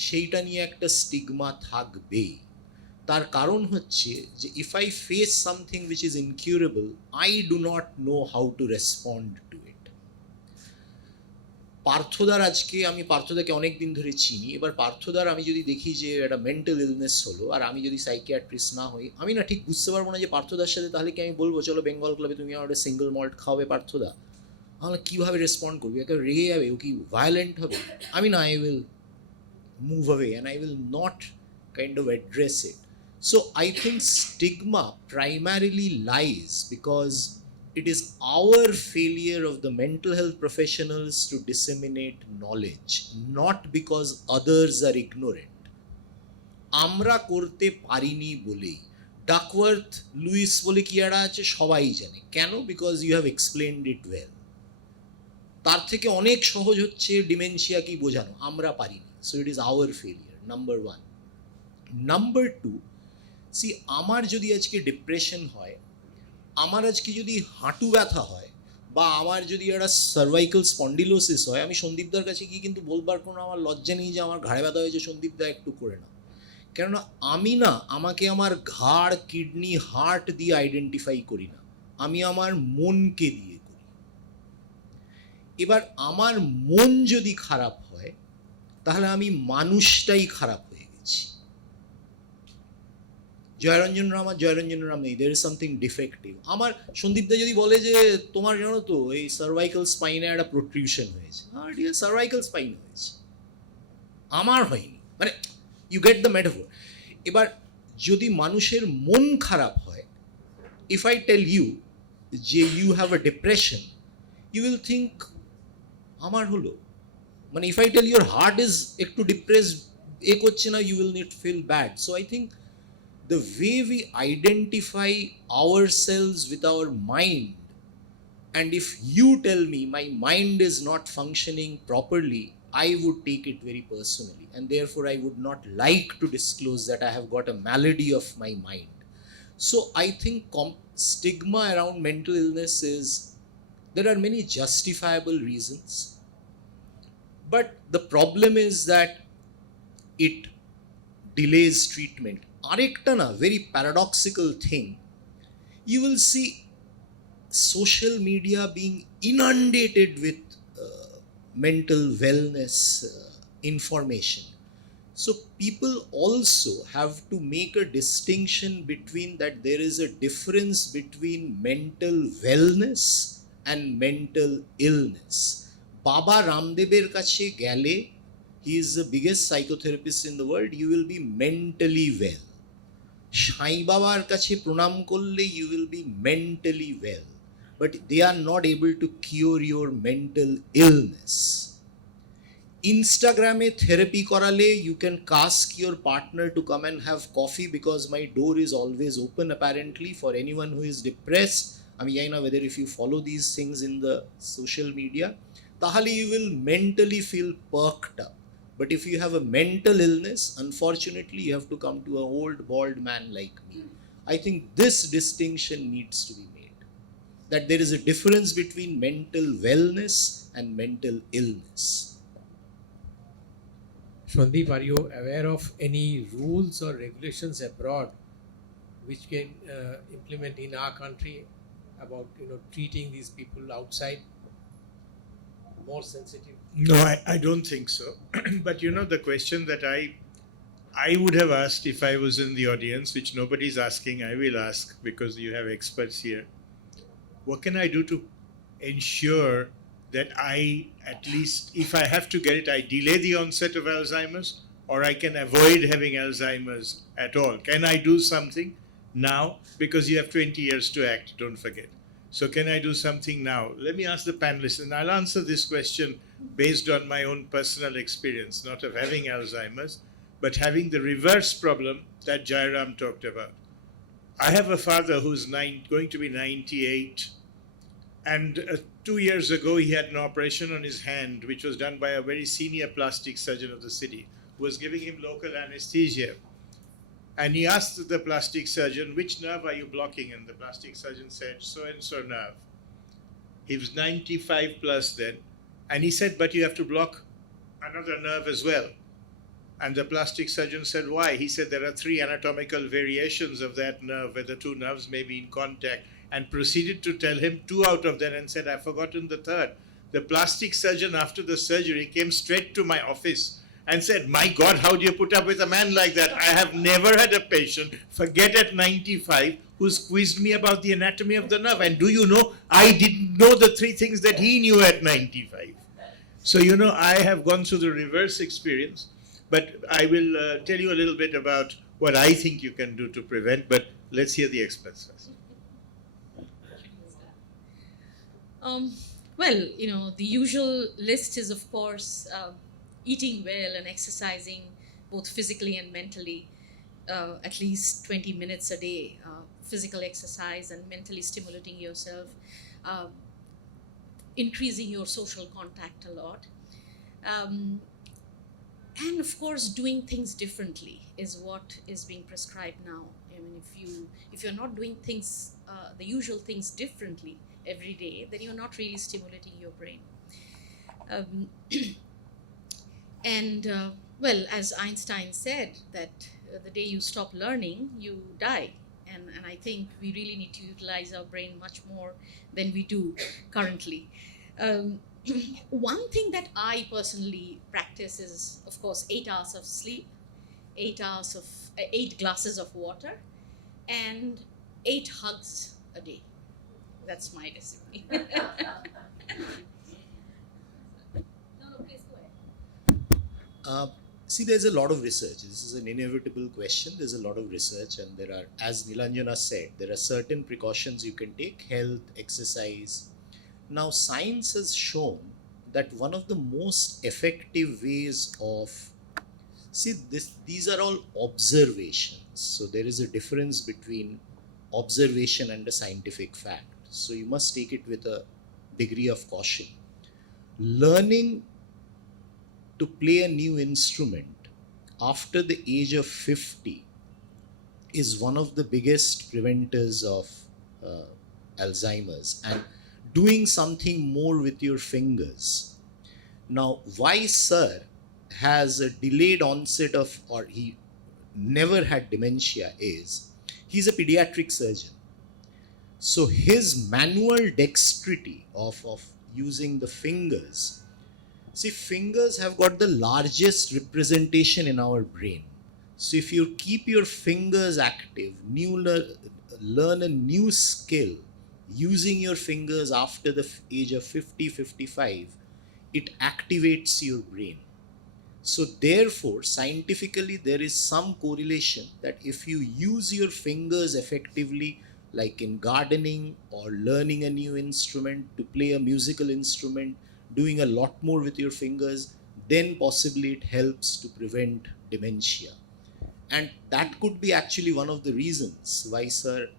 সেইটা নিয়ে একটা স্টিগমা থাকবেই। তার কারণ হচ্ছে যে if I face something which is incurable, I do not know how to respond to it. পার্থদার, আজকে আমি পার্থদাকে অনেক দিন ধরে চিনি, এবার পার্থদার আমি যদি দেখি যে একটা মেন্টাল ইলনেস হলো, আর আমি যদি সাইকিয়াট্রিস্ট না হই, আমি না ঠিক বুঝতে পারবো না যে পার্থদার সাথে তাহলে কি আমি বলবো চলো বেঙ্গল ক্লাবে তুমি আমার একটা সিঙ্গল মল্ট খাওয়াবে পার্থদা, আমরা কীভাবে রেসপন্ড করবি? একেবারে রেগে যাবে, ও কি ভায়োলেন্ট হবে? আমি না, I will move away and I will not kind of address it. So I think stigma primarily lies because it is our failure of the mental health professionals to disseminate knowledge, not because others are ignorant. আমরা করতে পারিনি বলেই। Duckworth Lewis বলে কি একটা আছে, সবাই জানে কেন, because you have explained it well. তার থেকে অনেক সহজ হচ্ছে ডিমেনশিয়া কি বোঝানো, আমরা পারিনি। So it is our failure, number one. Number two, see আমার যদি আজকে ডিপ্রেশন হয়, আমার আজকে যদি হাঁটু ব্যথা হয়, বা আমার যদি একটা সার্ভাইকাল স্পন্ডিলোসিস হয়, আমি সন্দীপদার কাছে গিয়ে কিন্তু বলবার কোনো আমার লজ্জা নেই যে আমার ঘাড়ে ব্যথা হয়েছে, সন্দীপদা একটু করে না। কেননা আমি না আমাকে আমার ঘাড়, কিডনি, হার্ট দিয়ে আইডেন্টিফাই করি না, আমি আমার মনকে দিয়ে করি। এবার আমার মন যদি খারাপ হয়, তাহলে আমি মানুষটাই খারাপ হয়ে গেছি। জয়রঞ্জন রাম আর জয়রঞ্জন রাম নেই, দের ইজ সামথিং ডিফেক্টিভ। আমার সন্দীপদা যদি বলে যে তোমার জানো তো এই সার্ভাইকাল স্পাইনে একটা প্রোট্রিউশন হয়েছে, হ্যাঁ ঠিক আছে, সার্ভাইকাল স্পাইন হয়েছে, আমার হয়নি, মানে ইউ গেট দ্য মেটাফোর। এবার যদি মানুষের মন খারাপ হয়, ইফ আই টেল ইউ যে you have a depression, you will think আমার হলো, মানে if I tell your heart is একটু ডিপ্রেসড, এ করছে না, you will not feel bad. So I think the way we identify ourselves with our mind, and if you tell me my mind is not functioning properly, I would take it very personally, and therefore I would not like to disclose that I have got a malady of my mind. So I think stigma around mental illness is, there are many justifiable reasons, but the problem is that it delays treatment. আরেকটা না very paradoxical thing, you will see social media being inundated with mental wellness information. So people also have to make a distinction between that there is a difference between mental wellness and mental illness. Baba Ramdever kache gele, he is the biggest psychotherapist in the world, you will be mentally well. সাই বাবার কাছে প্রণাম করলে you will be mentally well, but they are not able to cure your mental illness. ইনস্টাগ্রামে therapy করালে you can ask your partner to come and have coffee because my door is always open apparently for anyone who is depressed. আমি জানি না whether if you follow this things in the social media, তাহলে you will mentally feel parked up. But if you have a mental illness, unfortunately, you have to come to an old bald man like me. I think this distinction needs to be made. That there is a difference between mental wellness and mental illness. Shwandeep, are you aware of any rules or regulations abroad which can implement in our country about treating these people outside more sensitive? No, I don't think so. But the question that I would have asked if I was in the audience, which nobody's asking, I will ask because you have experts here. What can I do to ensure that I, at least if I have to get it, I delay the onset of Alzheimer's, or I can avoid having Alzheimer's at all? Can I do something now? Because you have 20 years to act, don't forget. So can I do something now? Let me ask the panelists, and I'll answer this question based on my own personal experience, not of having Alzheimer's, but having the reverse problem that Jairam talked about. I have a father who's going to be 98, and 2 years ago he had an operation on his hand, which was done by a very senior plastic surgeon of the city, who was giving him local anesthesia. And he asked the plastic surgeon, which nerve are you blocking? And the plastic surgeon said, so-and-so nerve. He was 95 plus then. And he said, but you have to block another nerve as well. And the plastic surgeon said, why? He said, there are 3 anatomical variations of that nerve where the 2 nerves may be in contact, and proceeded to tell him 2 out of them and said, I've forgotten the 3rd. The plastic surgeon, after the surgery, came straight to my office and said, my God, how do you put up with a man like that? I have never had a patient, forget at 95, who's quizzed me about the anatomy of the nerve. And do you know, I didn't know the 3 things that he knew at 95. So, I have gone through the reverse experience, but I will tell you a little bit about what I think you can do to prevent, but let's hear the experts first. Well, the usual list is, of course, eating well and exercising both physically and mentally, at least 20 minutes a day, physical exercise and mentally stimulating yourself, increasing your social contact a lot. And of course, doing things differently is what is being prescribed now. I mean, if you're not doing things, the usual things differently every day, then you're not really stimulating your brain. Well, as Einstein said, that the day you stop learning, you die. And I think we really need to utilize our brain much more than we do currently. One thing that I personally practice is, of course, 8 hours of sleep, 8 glasses of water, and 8 hugs a day. That's my recipe. No, please go ahead. See, there's a lot of research. This is an inevitable question. There's a lot of research, and there are, as Nilanjana said, there are certain precautions you can take: health, exercise. Now, science has shown that one of the most effective ways of, these are all observations. So there is a difference between observation and a scientific fact. So you must take it with a degree of caution. Learning to play a new instrument after the age of 50 is one of the biggest preventers of Alzheimer's, and doing something more with your fingers. Now, why Sir has a delayed onset of, or he never had dementia, is he's a pediatric surgeon. So his manual dexterity of using the fingers, fingers have got the largest representation in our brain. So if you keep your fingers active, learn a new skill using your fingers after the age of 50, 55, it activates your brain. So therefore, scientifically, there is some correlation that if you use your fingers effectively, like in gardening or learning a new instrument, to play a musical instrument, doing a lot more with your fingers, then possibly it helps to prevent dementia. And that could be actually one of the reasons why Sir,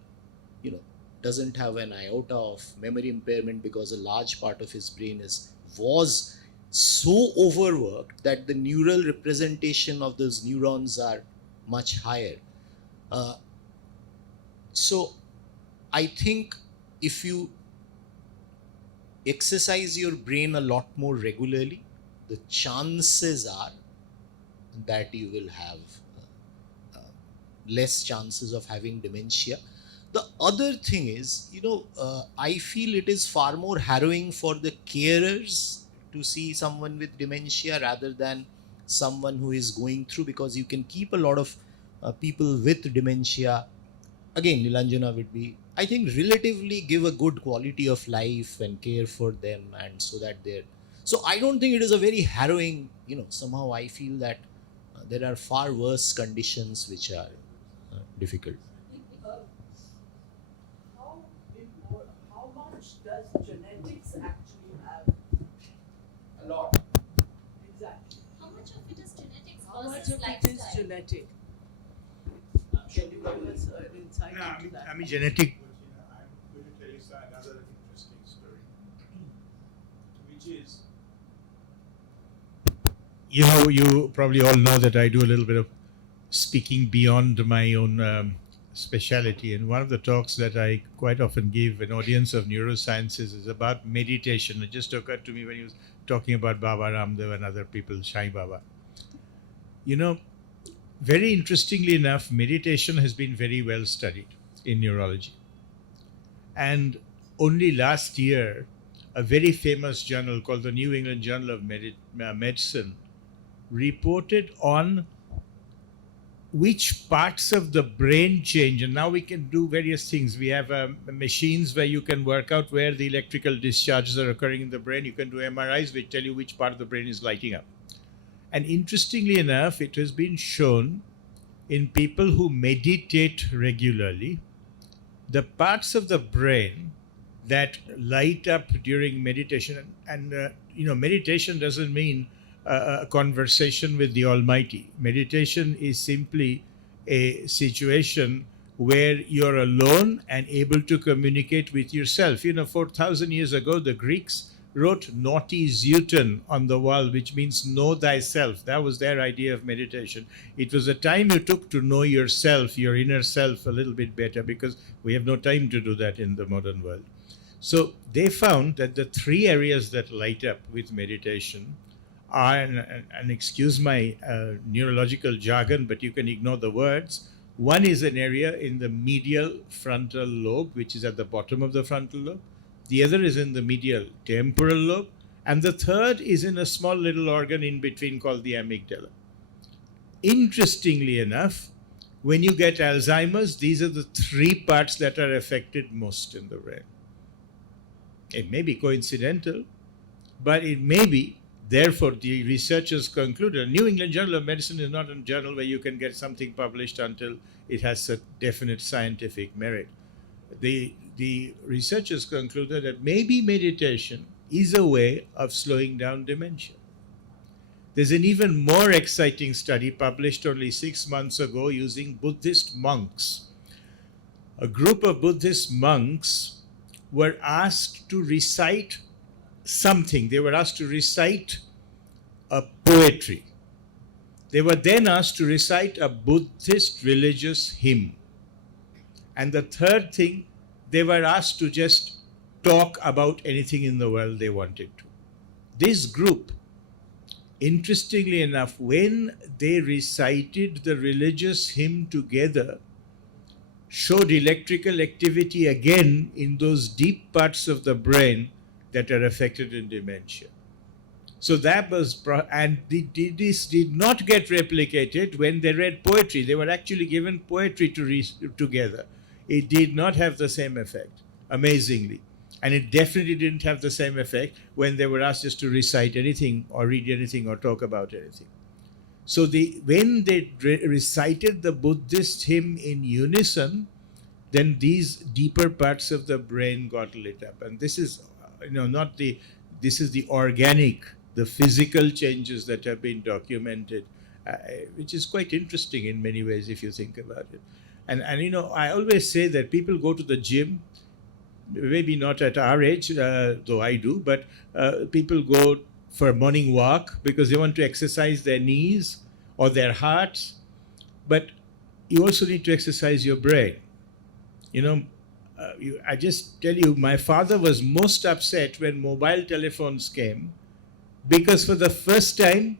doesn't have an iota of memory impairment, because a large part of his brain was so overworked that the neural representation of those neurons are much higher. So I think if you exercise your brain a lot more regularly, the chances are that you will have less chances of having dementia. The other thing is, I feel it is far more harrowing for the carers to see someone with dementia rather than someone who is going through, because you can keep a lot of people with dementia. Again, Nilanjana would be, I think, relatively give a good quality of life and care for them, and so that they're. So I don't think it is a very harrowing, somehow I feel that there are far worse conditions which are difficult. How much does genetics actually have? A lot. Exactly. How much of it is genetics How much versus of it is lifestyle? genetic? Can you give us an insight into that? I mean, genetic. I'm going to tell you another interesting story, which is, you probably all know that I do a little bit of speaking beyond my own speciality. And one of the talks that I quite often give an audience of neurosciences is about meditation. It just occurred to me when he was talking about Baba Ramdev and other people, Sai Baba. Very interestingly enough, meditation has been very well studied in neurology. And only last year, a very famous journal called the New England Journal of Medicine reported on which parts of the brain change. And now we can do various things. We have machines where you can work out where the electrical discharges are occurring in the brain. You can do MRIs which tell you which part of the brain is lighting up. And interestingly enough, it has been shown in people who meditate regularly, the parts of the brain that light up during meditation, and meditation doesn't mean a conversation with the Almighty. Meditation is simply a situation where you're alone and able to communicate with yourself. 4,000 years ago, the Greeks wrote "Naughty Zeuton" on the wall, which means know thyself. That was their idea of meditation. It was a time you took to know yourself, your inner self, a little bit better, because we have no time to do that in the modern world. So they found that the three areas that light up with meditation are, and excuse my neurological jargon, but you can ignore the words. One is an area in the medial frontal lobe, which is at the bottom of the frontal lobe. The other is in the medial temporal lobe. And the third is in a small little organ in between called the amygdala. Interestingly enough, when you get Alzheimer's, these are the three parts that are affected most in the brain. It may be coincidental, but it may be. Therefore, the researchers concluded, New England Journal of Medicine is not a journal where you can get something published until it has a definite scientific merit. The researchers concluded that maybe meditation is a way of slowing down dementia. There's an even more exciting study published only 6 months ago using Buddhist monks. A group of Buddhist monks were asked to recite something. They were asked to recite a poetry. They were then asked to recite a Buddhist religious hymn. And the third thing, they were asked to just talk about anything in the world they wanted to. This group, interestingly enough, when they recited the religious hymn together, showed electrical activity again in those deep parts of the brain that are affected in dementia. So that was, and this did not get replicated when they read poetry. They were actually given poetry to read together. It did not have the same effect, amazingly. And it definitely didn't have the same effect when they were asked just to recite anything or read anything or talk about anything. So when they recited the Buddhist hymn in unison, then these deeper parts of the brain got lit up. And this is, this is the organic, the physical changes that have been documented, which is quite interesting in many ways if you think about it. And I always say that people go to the gym, maybe not at our age, though I do, but people go for a morning walk because they want to exercise their knees or their hearts. But you also need to exercise your brain. You know, I just tell you, my father was most upset when mobile telephones came because for the first time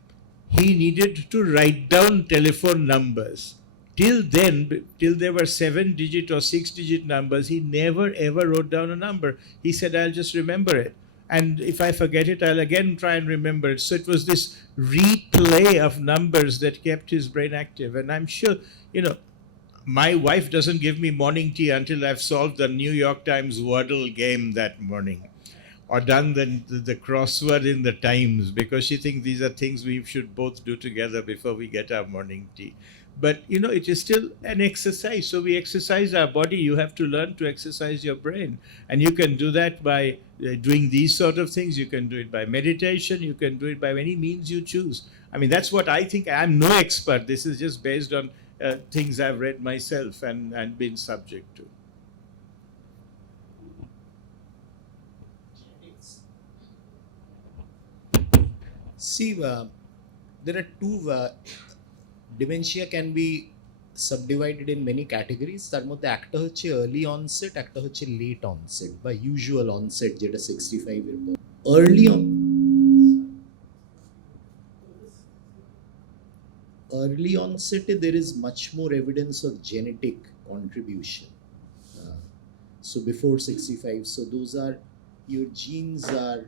he needed to write down telephone numbers. Till then, till there were 7-digit or 6-digit numbers, he never ever wrote down a number. He said, I'll just remember it. And if I forget it, I'll again try and remember it. So it was this replay of numbers that kept his brain active. And I'm sure, you know, my wife doesn't give me morning tea until I've solved the New York Times Wordle game that morning or done the crossword in the Times, because she thinks these are things we should both do together before we get our morning tea. But, you know, it is still an exercise. So we exercise our body. You have to learn to exercise your brain. And you can do that by doing these sort of things. You can do it by meditation. You can do it by any means you choose. I mean, that's what I think. I'm no expert. This is just based on things I've read myself and been subject to. See, there are two. Dementia can be subdivided in many categories. তার মধ্যে একটা হচ্ছে early onset, একটা হচ্ছে late onset বা usual onset যেটা 65 এর পর। Early onset there is much more evidence of genetic contribution. So before 65, so those are your genes are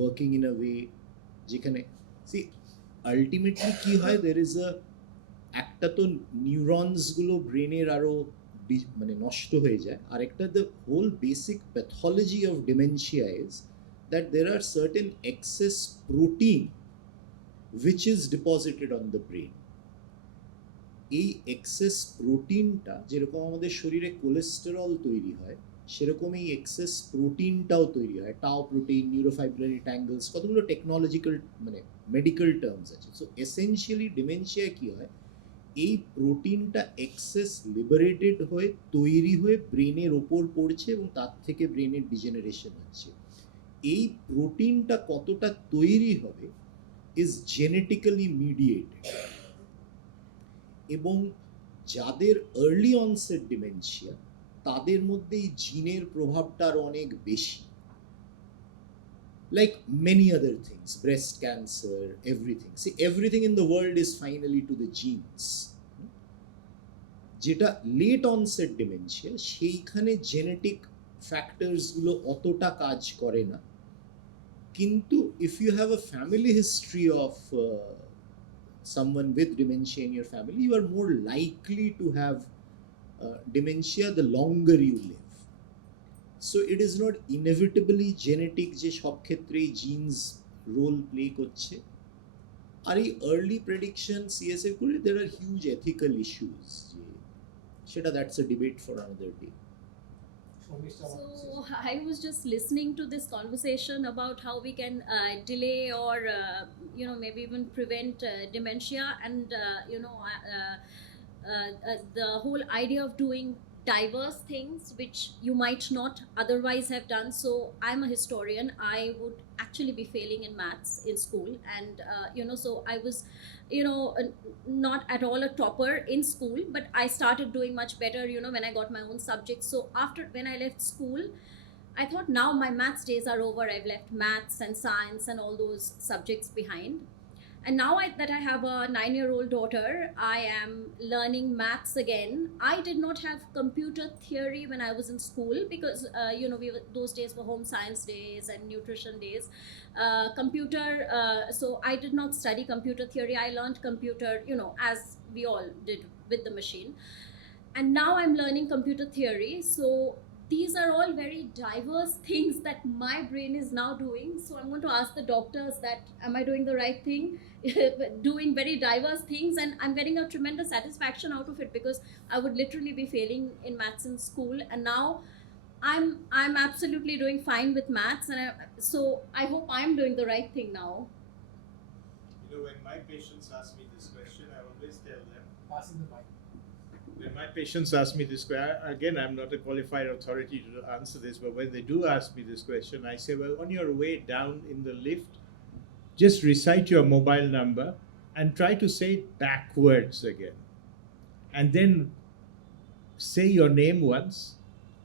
working in a way যেখানে see ultimately কি হয়, there is a একটা তো neurons গুলো ব্রেনের আরো মানে নষ্ট হয়ে যায়, আর একটা the whole basic pathology of dementia is that there are certain excess protein which is deposited on the brain. এই এক্সেস প্রোটিনটা যেরকম আমাদের শরীরে কোলেস্টেরল তৈরি হয় সেরকম এই এক্সেস প্রোটিনটাও তৈরি হয়, টাও প্রোটিন, নিউরোফাইব্রিলারি ট্যাঙ্গলস, কতগুলো টেকনোলজিক্যাল মানে মেডিকেল টার্মস আছে। সো এসেনশিয়ালি ডিমেনশিয়া কি হয়, এই প্রোটিনটা এক্সেস লিবারেটেড হয়ে তৈরি হয়ে ব্রেনের ওপর পড়ছে এবং তার থেকে ব্রেনের ডিজেনারেশন হচ্ছে। এই প্রোটিনটা কতটা তৈরি হবে ইজ জেনেটিক্যালি মিডিয়েটেড, এবং যাদের আর্লি অনসেট ডিমেনশিয়া তাদের মধ্যে এই জিনের প্রভাবটা আরো অনেক বেশি। Like many other things, breast cancer, everything. See, everything in the world is finally to the genes. যেটা লেট অনসেট ডিমেনশিয়া সেইখানে জেনেটিক ফ্যাক্টরস গুলো অতটা কাজ করে না, কিন্তু if you have a family history of someone with dementia in your family, you are more likely to have dementia the longer you live. So it is not inevitably genetic যে সব ক্ষেত্রেই jeans role play করছে। আর এই early prediction CSA করে there are huge ethical issues, সেটা that's a debate for another day. So I was just listening to this conversation about how we can delay or maybe even prevent dementia, and the whole idea of doing diverse things which you might not otherwise have done. So I'm a historian. I would actually be failing in maths in school, and so I was not at all a topper in school, but I started doing much better when I got my own subjects. So when I left school, I thought now my maths days are over. I've left maths and science and all those subjects behind. And now that I have a 9-year-old daughter, I am learning maths again. I did not have computer theory when I was in school because, those days were home science days and nutrition days. So I did not study computer theory. I learned computer, as we all did with the machine. And now I'm learning computer theory. So these are all very diverse things that my brain is now doing. So I'm going to ask the doctors that, am I doing the right thing? Doing very diverse things, and I'm getting a tremendous satisfaction out of it, because I would literally be failing in maths in school, and now I'm absolutely doing fine with maths, and so I hope I'm doing the right thing now. When my patients ask me this question, I always tell them, Passing the mic. when my patients ask me this question, again, I'm not a qualified authority to answer this, but when they do ask me this question, I say, well, on your way down in the lift, just recite your mobile number and try to say it backwards again. And then say your name once,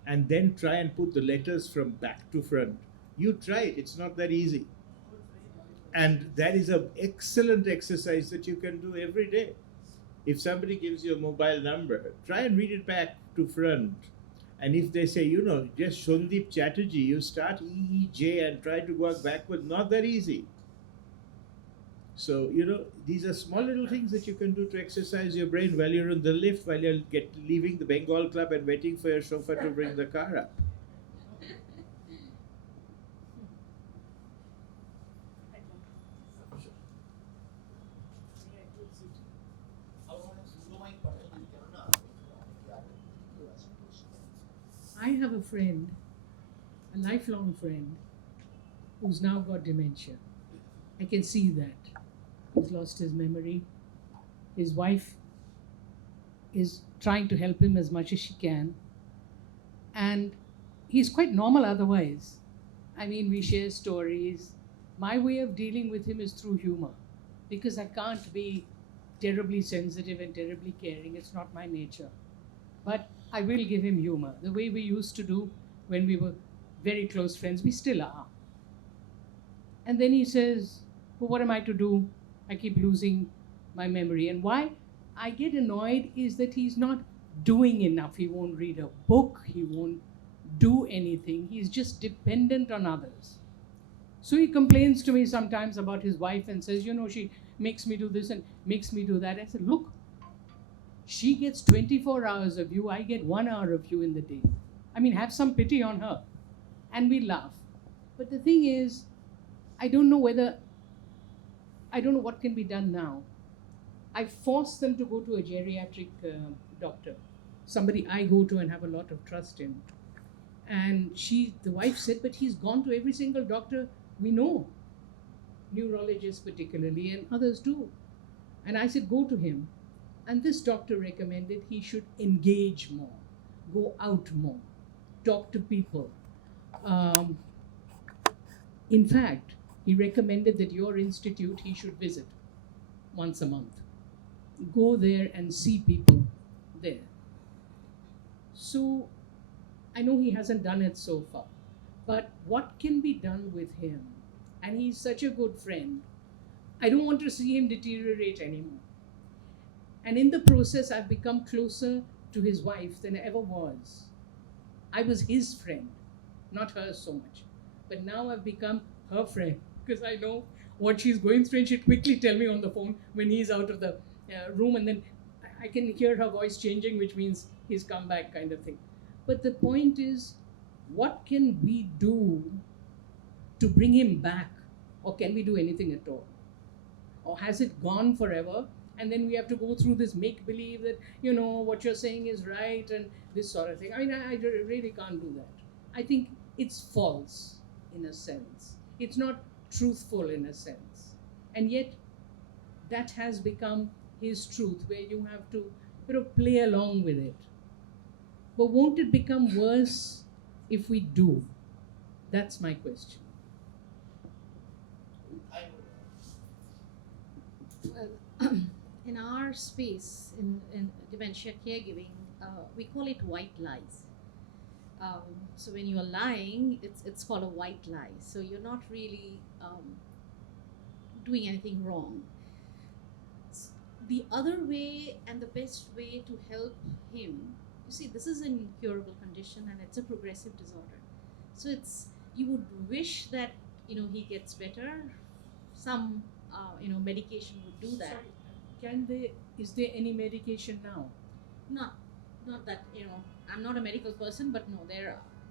and then try and put the letters from back to front. You try it, it's not that easy. And that is an excellent exercise that you can do every day. If somebody gives you a mobile number, try and read it back to front. And if they say, just Shondeep Chatterjee, you start EEJ and try to work backward, not that easy. So, these are small little things that you can do to exercise your brain while you're in the lift, while you're leaving the Bengal Club and waiting for your chauffeur to bring the car up. I have a friend, a lifelong friend, who's now got dementia. I can see that. He's lost his memory. His wife is trying to help him as much as she can. And he's quite normal otherwise. I mean, we share stories. My way of dealing with him is through humor, because I can't be terribly sensitive and terribly caring. It's not my nature. But I will give him humor, the way we used to do when we were very close friends. We still are. And then he says, well, what am I to do? I keep losing my memory. And why I get annoyed is that he's not doing enough. He won't read a book. He won't do anything. He's just dependent on others. So he complains to me sometimes about his wife and says, she makes me do this and makes me do that. I said, look, she gets 24 hours of you. I get 1 hour of you in the day. I mean, have some pity on her. And we laugh. But the thing is, I don't know what can be done now. I force them to go to a geriatric doctor, somebody I go to and have a lot of trust in. And the wife said, but he's gone to every single doctor we know, neurologists particularly, and others too. And I said, go to him. And this doctor recommended he should engage more, go out more, talk to people. In fact, he recommended that your institute he should visit once a month. Go there and see people there. So I know he hasn't done it so far, but what can be done with him? And he's such a good friend. I don't want to see him deteriorate anymore. And in the process, I've become closer to his wife than I ever was. I was his friend, not hers so much. But now I've become her friend because I know what she's going through, and she'd quickly tell me on the phone when he's out of the room, and then I can hear her voice changing, which means he's come back, kind of thing. But the point is, what can we do to bring him back? Or can we do anything at all? Or has it gone forever? And then we have to go through this make-believe that, what you're saying is right and this sort of thing. I mean, I really can't do that. I think it's false in a sense. It's not truthful in a sense. And yet, that has become his truth, where you have to play along with it. But won't it become worse if we do? That's my question. Well, in our space, in dementia caregiving, we call it white lies. So when you are lying, it's called a white lie. So you're not really doing anything wrong. The other way and the best way to help him, you see, this is an incurable condition and it's a progressive disorder. So you would wish that he gets better. Some medication would do that. Sorry, is there any medication now? Not that I'm not a medical person, but no,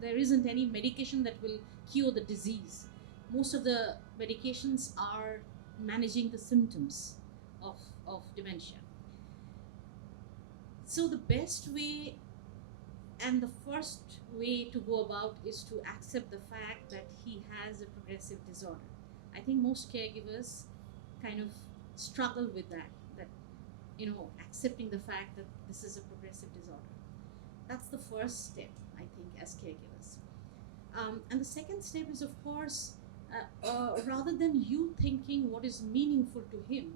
there isn't any medication that will cure the disease. Most of the medications are managing the symptoms of dementia. So the best way and the first way to go about is to accept the fact that he has a progressive disorder. I think most caregivers kind of struggle with that accepting the fact that this is a progressive disorder. That's the first step, I think, as caregivers. And the second step is, of course, rather than you thinking what is meaningful to him,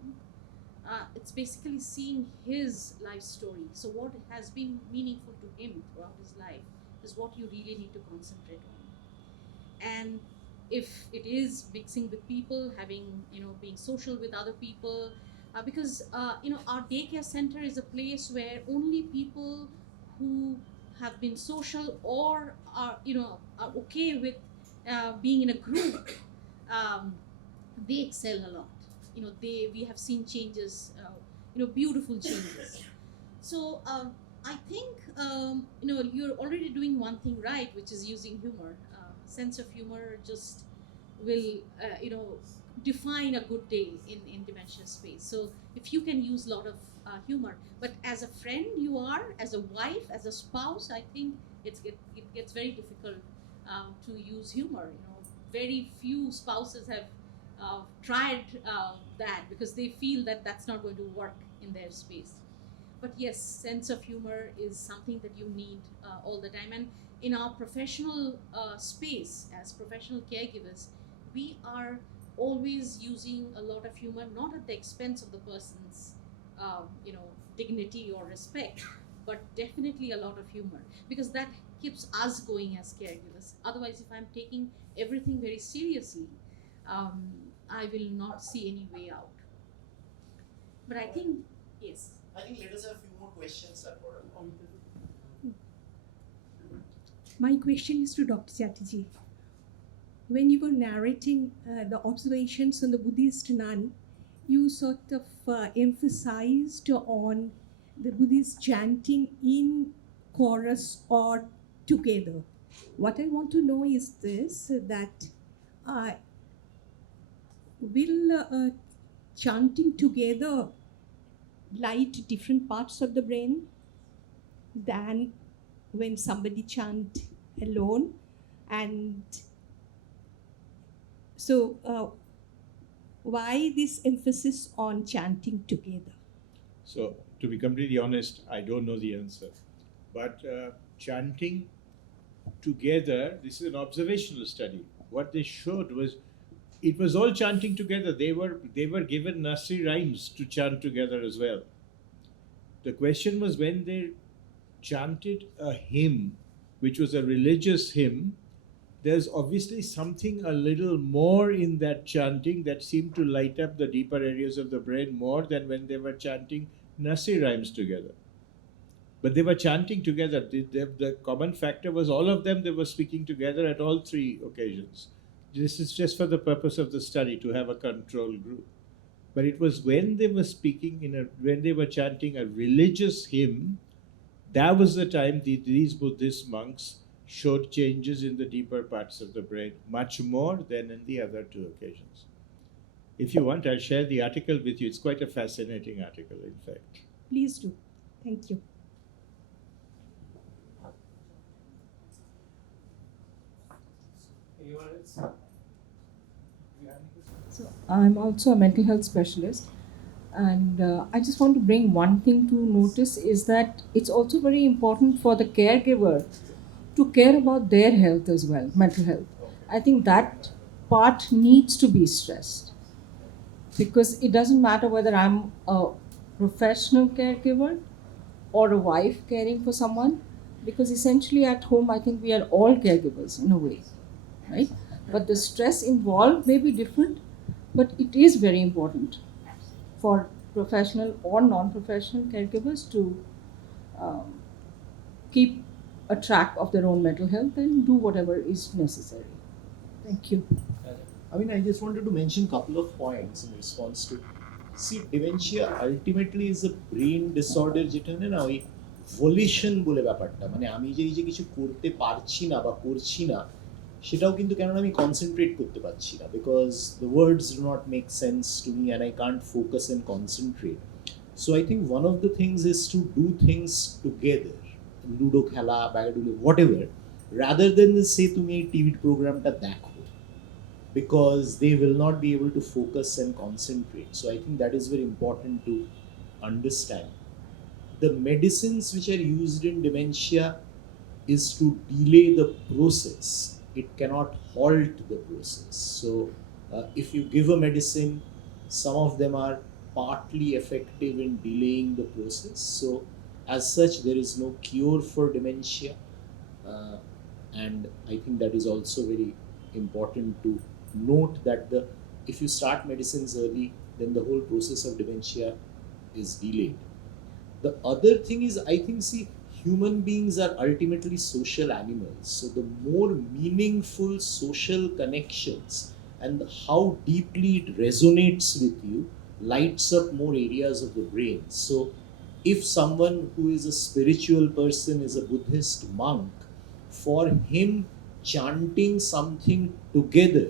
it's basically seeing his life story. So what has been meaningful to him throughout his life is what you really need to concentrate on. And if it is mixing with people, having, being social with other people, because our daycare center is a place where only people who have been social or are okay with being in a group, um, they excel a lot. We have seen changes, beautiful changes. So I think you're already doing one thing right, which is using humor. Sense of humor just will define a good day in dementia space. So if you can use a lot of humor, but as a friend, you are, as a wife, as a spouse, I think it gets very difficult to use humor. Very few spouses have tried that because they feel that that's not going to work in their space. But yes, sense of humor is something that you need all the time. And in our professional space, as professional caregivers, we are always using a lot of humor, not at the expense of the person's dignity or respect, but definitely a lot of humor, because that keeps us going as caregivers. Otherwise, if I'm taking everything very seriously, um, I will not see any way out. But I think, yes. I think let us have a few more questions, Sarpora. My question is to Dr. Chatterjee. When you were narrating the observations on the Buddhist nun, you sort of emphasized on the Buddhist chanting in chorus or together. What I want to know is this, that will chanting together light different parts of the brain than when somebody chant alone? And so why this emphasis on chanting together? So, to be completely honest, I don't know the answer. But chanting together, this is an observational study. What they showed was it was all chanting together. They were given nursery rhymes to chant together as well. The question was when they chanted a hymn, which was a religious hymn, there's obviously something a little more in that chanting that seemed to light up the deeper areas of the brain more than when they were chanting nursery rhymes together. But they were chanting together. The common factor was all of them, they were speaking together at all three occasions. This is just for the purpose of the study, to have a control group. But it was when they were speaking, when they were chanting a religious hymn, that was the time these Buddhist monks showed changes in the deeper parts of the brain, much more than in the other two occasions. If you want, I'll share the article with you. It's quite a fascinating article, in fact. Please do. Thank you. Anyone else? So I'm also a mental health specialist, and I just want to bring one thing to notice is that it's also very important for the caregiver to care about their health as well, mental health. I think that part needs to be stressed, because it doesn't matter whether I'm a professional caregiver or a wife caring for someone, because essentially at home I think we are all caregivers in a way, right? But the stress involved may be different, but it is very important for professional or non-professional caregivers to um, keep a track of their own mental health and do whatever is necessary. Thank you. I mean, I just wanted to mention a couple of points in response to. See, dementia ultimately is a brain disorder যেটা না ওই ভলিউশন বলে ব্যাপারটা, মানে আমি যে এই যে কিছু করতে পারছি না বা করছি না সেটাও কিন্তু কেননা আমি কনসেন্ট্রেট করতে পারছি না, because the words do not make sense to me and I can't focus and concentrate. So I think one of the things is to do things together, ludo খেলা, ব্যাগাডুলো, হোয়াট এভার, রাদার দেন সে তুমি এই TV প্রোগ্রামটা দেখো, because they will not be able to focus and concentrate. So I think that is very important to understand. The medicines which are used in dementia is to delay the process it cannot halt the process. So if you give a medicine, some of them are partly effective in delaying the process. So as such, there is no cure for dementia. And I think that is also very important to note that if you start medicines early, then the whole process of dementia is delayed. The other thing is, I think, see, human beings are ultimately social animals. So the more meaningful social connections and how deeply it resonates with you lights up more areas of the brain. So if someone who is a spiritual person is a Buddhist monk, for him chanting something together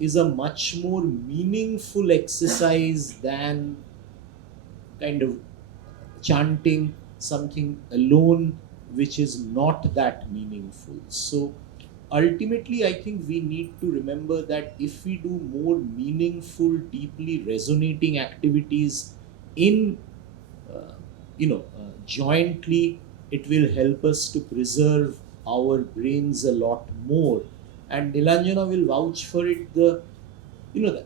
is a much more meaningful exercise than kind of chanting something alone, which is not that meaningful. So ultimately, I think we need to remember that if we do more meaningful, deeply resonating activities in jointly, it will help us to preserve our brains a lot more. And Nilanjana will vouch for it, the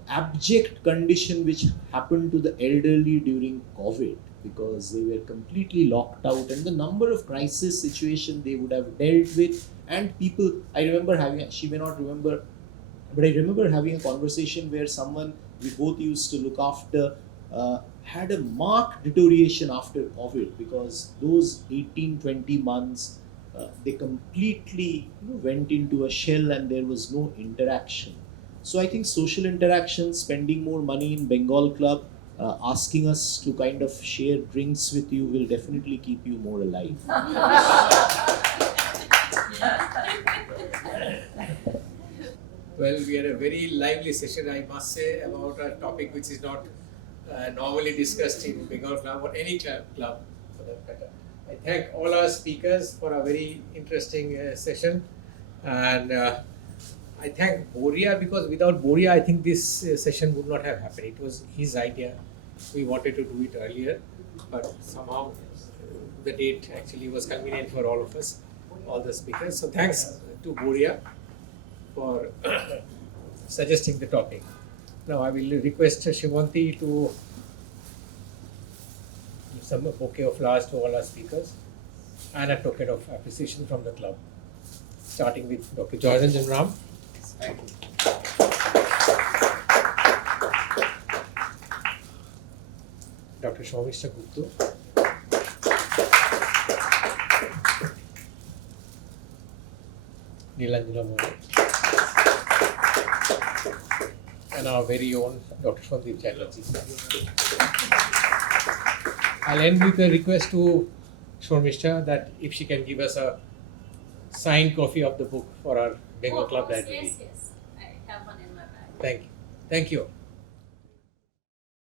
abject condition which happened to the elderly during COVID, because they were completely locked out, and the number of crisis situations they would have dealt with. And people, I remember having, she may not remember, but I remember having a conversation where someone we both used to look after had a marked deterioration after COVID, because those 18-20 months they completely went into a shell and there was no interaction. So I think social interaction, spending more money in Bengal Club, asking us to kind of share drinks with you will definitely keep you more alive. Well, we had a very lively session, I must say, about a topic which is not normally discussed in Bengal Club or any club for that matter. I thank all our speakers for a very interesting session, and I thank Boria, because without Boria, I think this session would not have happened. It was his idea. We wanted to do it earlier, but somehow the date actually was convenient for all of us, all the speakers. So thanks to Boria for suggesting the topic. Now I will request Shivanti to give some bouquet of flowers to all our speakers and a token of appreciation from the club, starting with Dr. Joyranjan Ram. Thank you. Dr. Shomishta Gupta. Nilanjana Mohan. And our very own Dr. Sandeep Chatterjee. I'll end with a request to Shomishta that if she can give us a signed copy of the book for our Bengal Club library. Yes. I have one in my bag. Thank you. Thank you.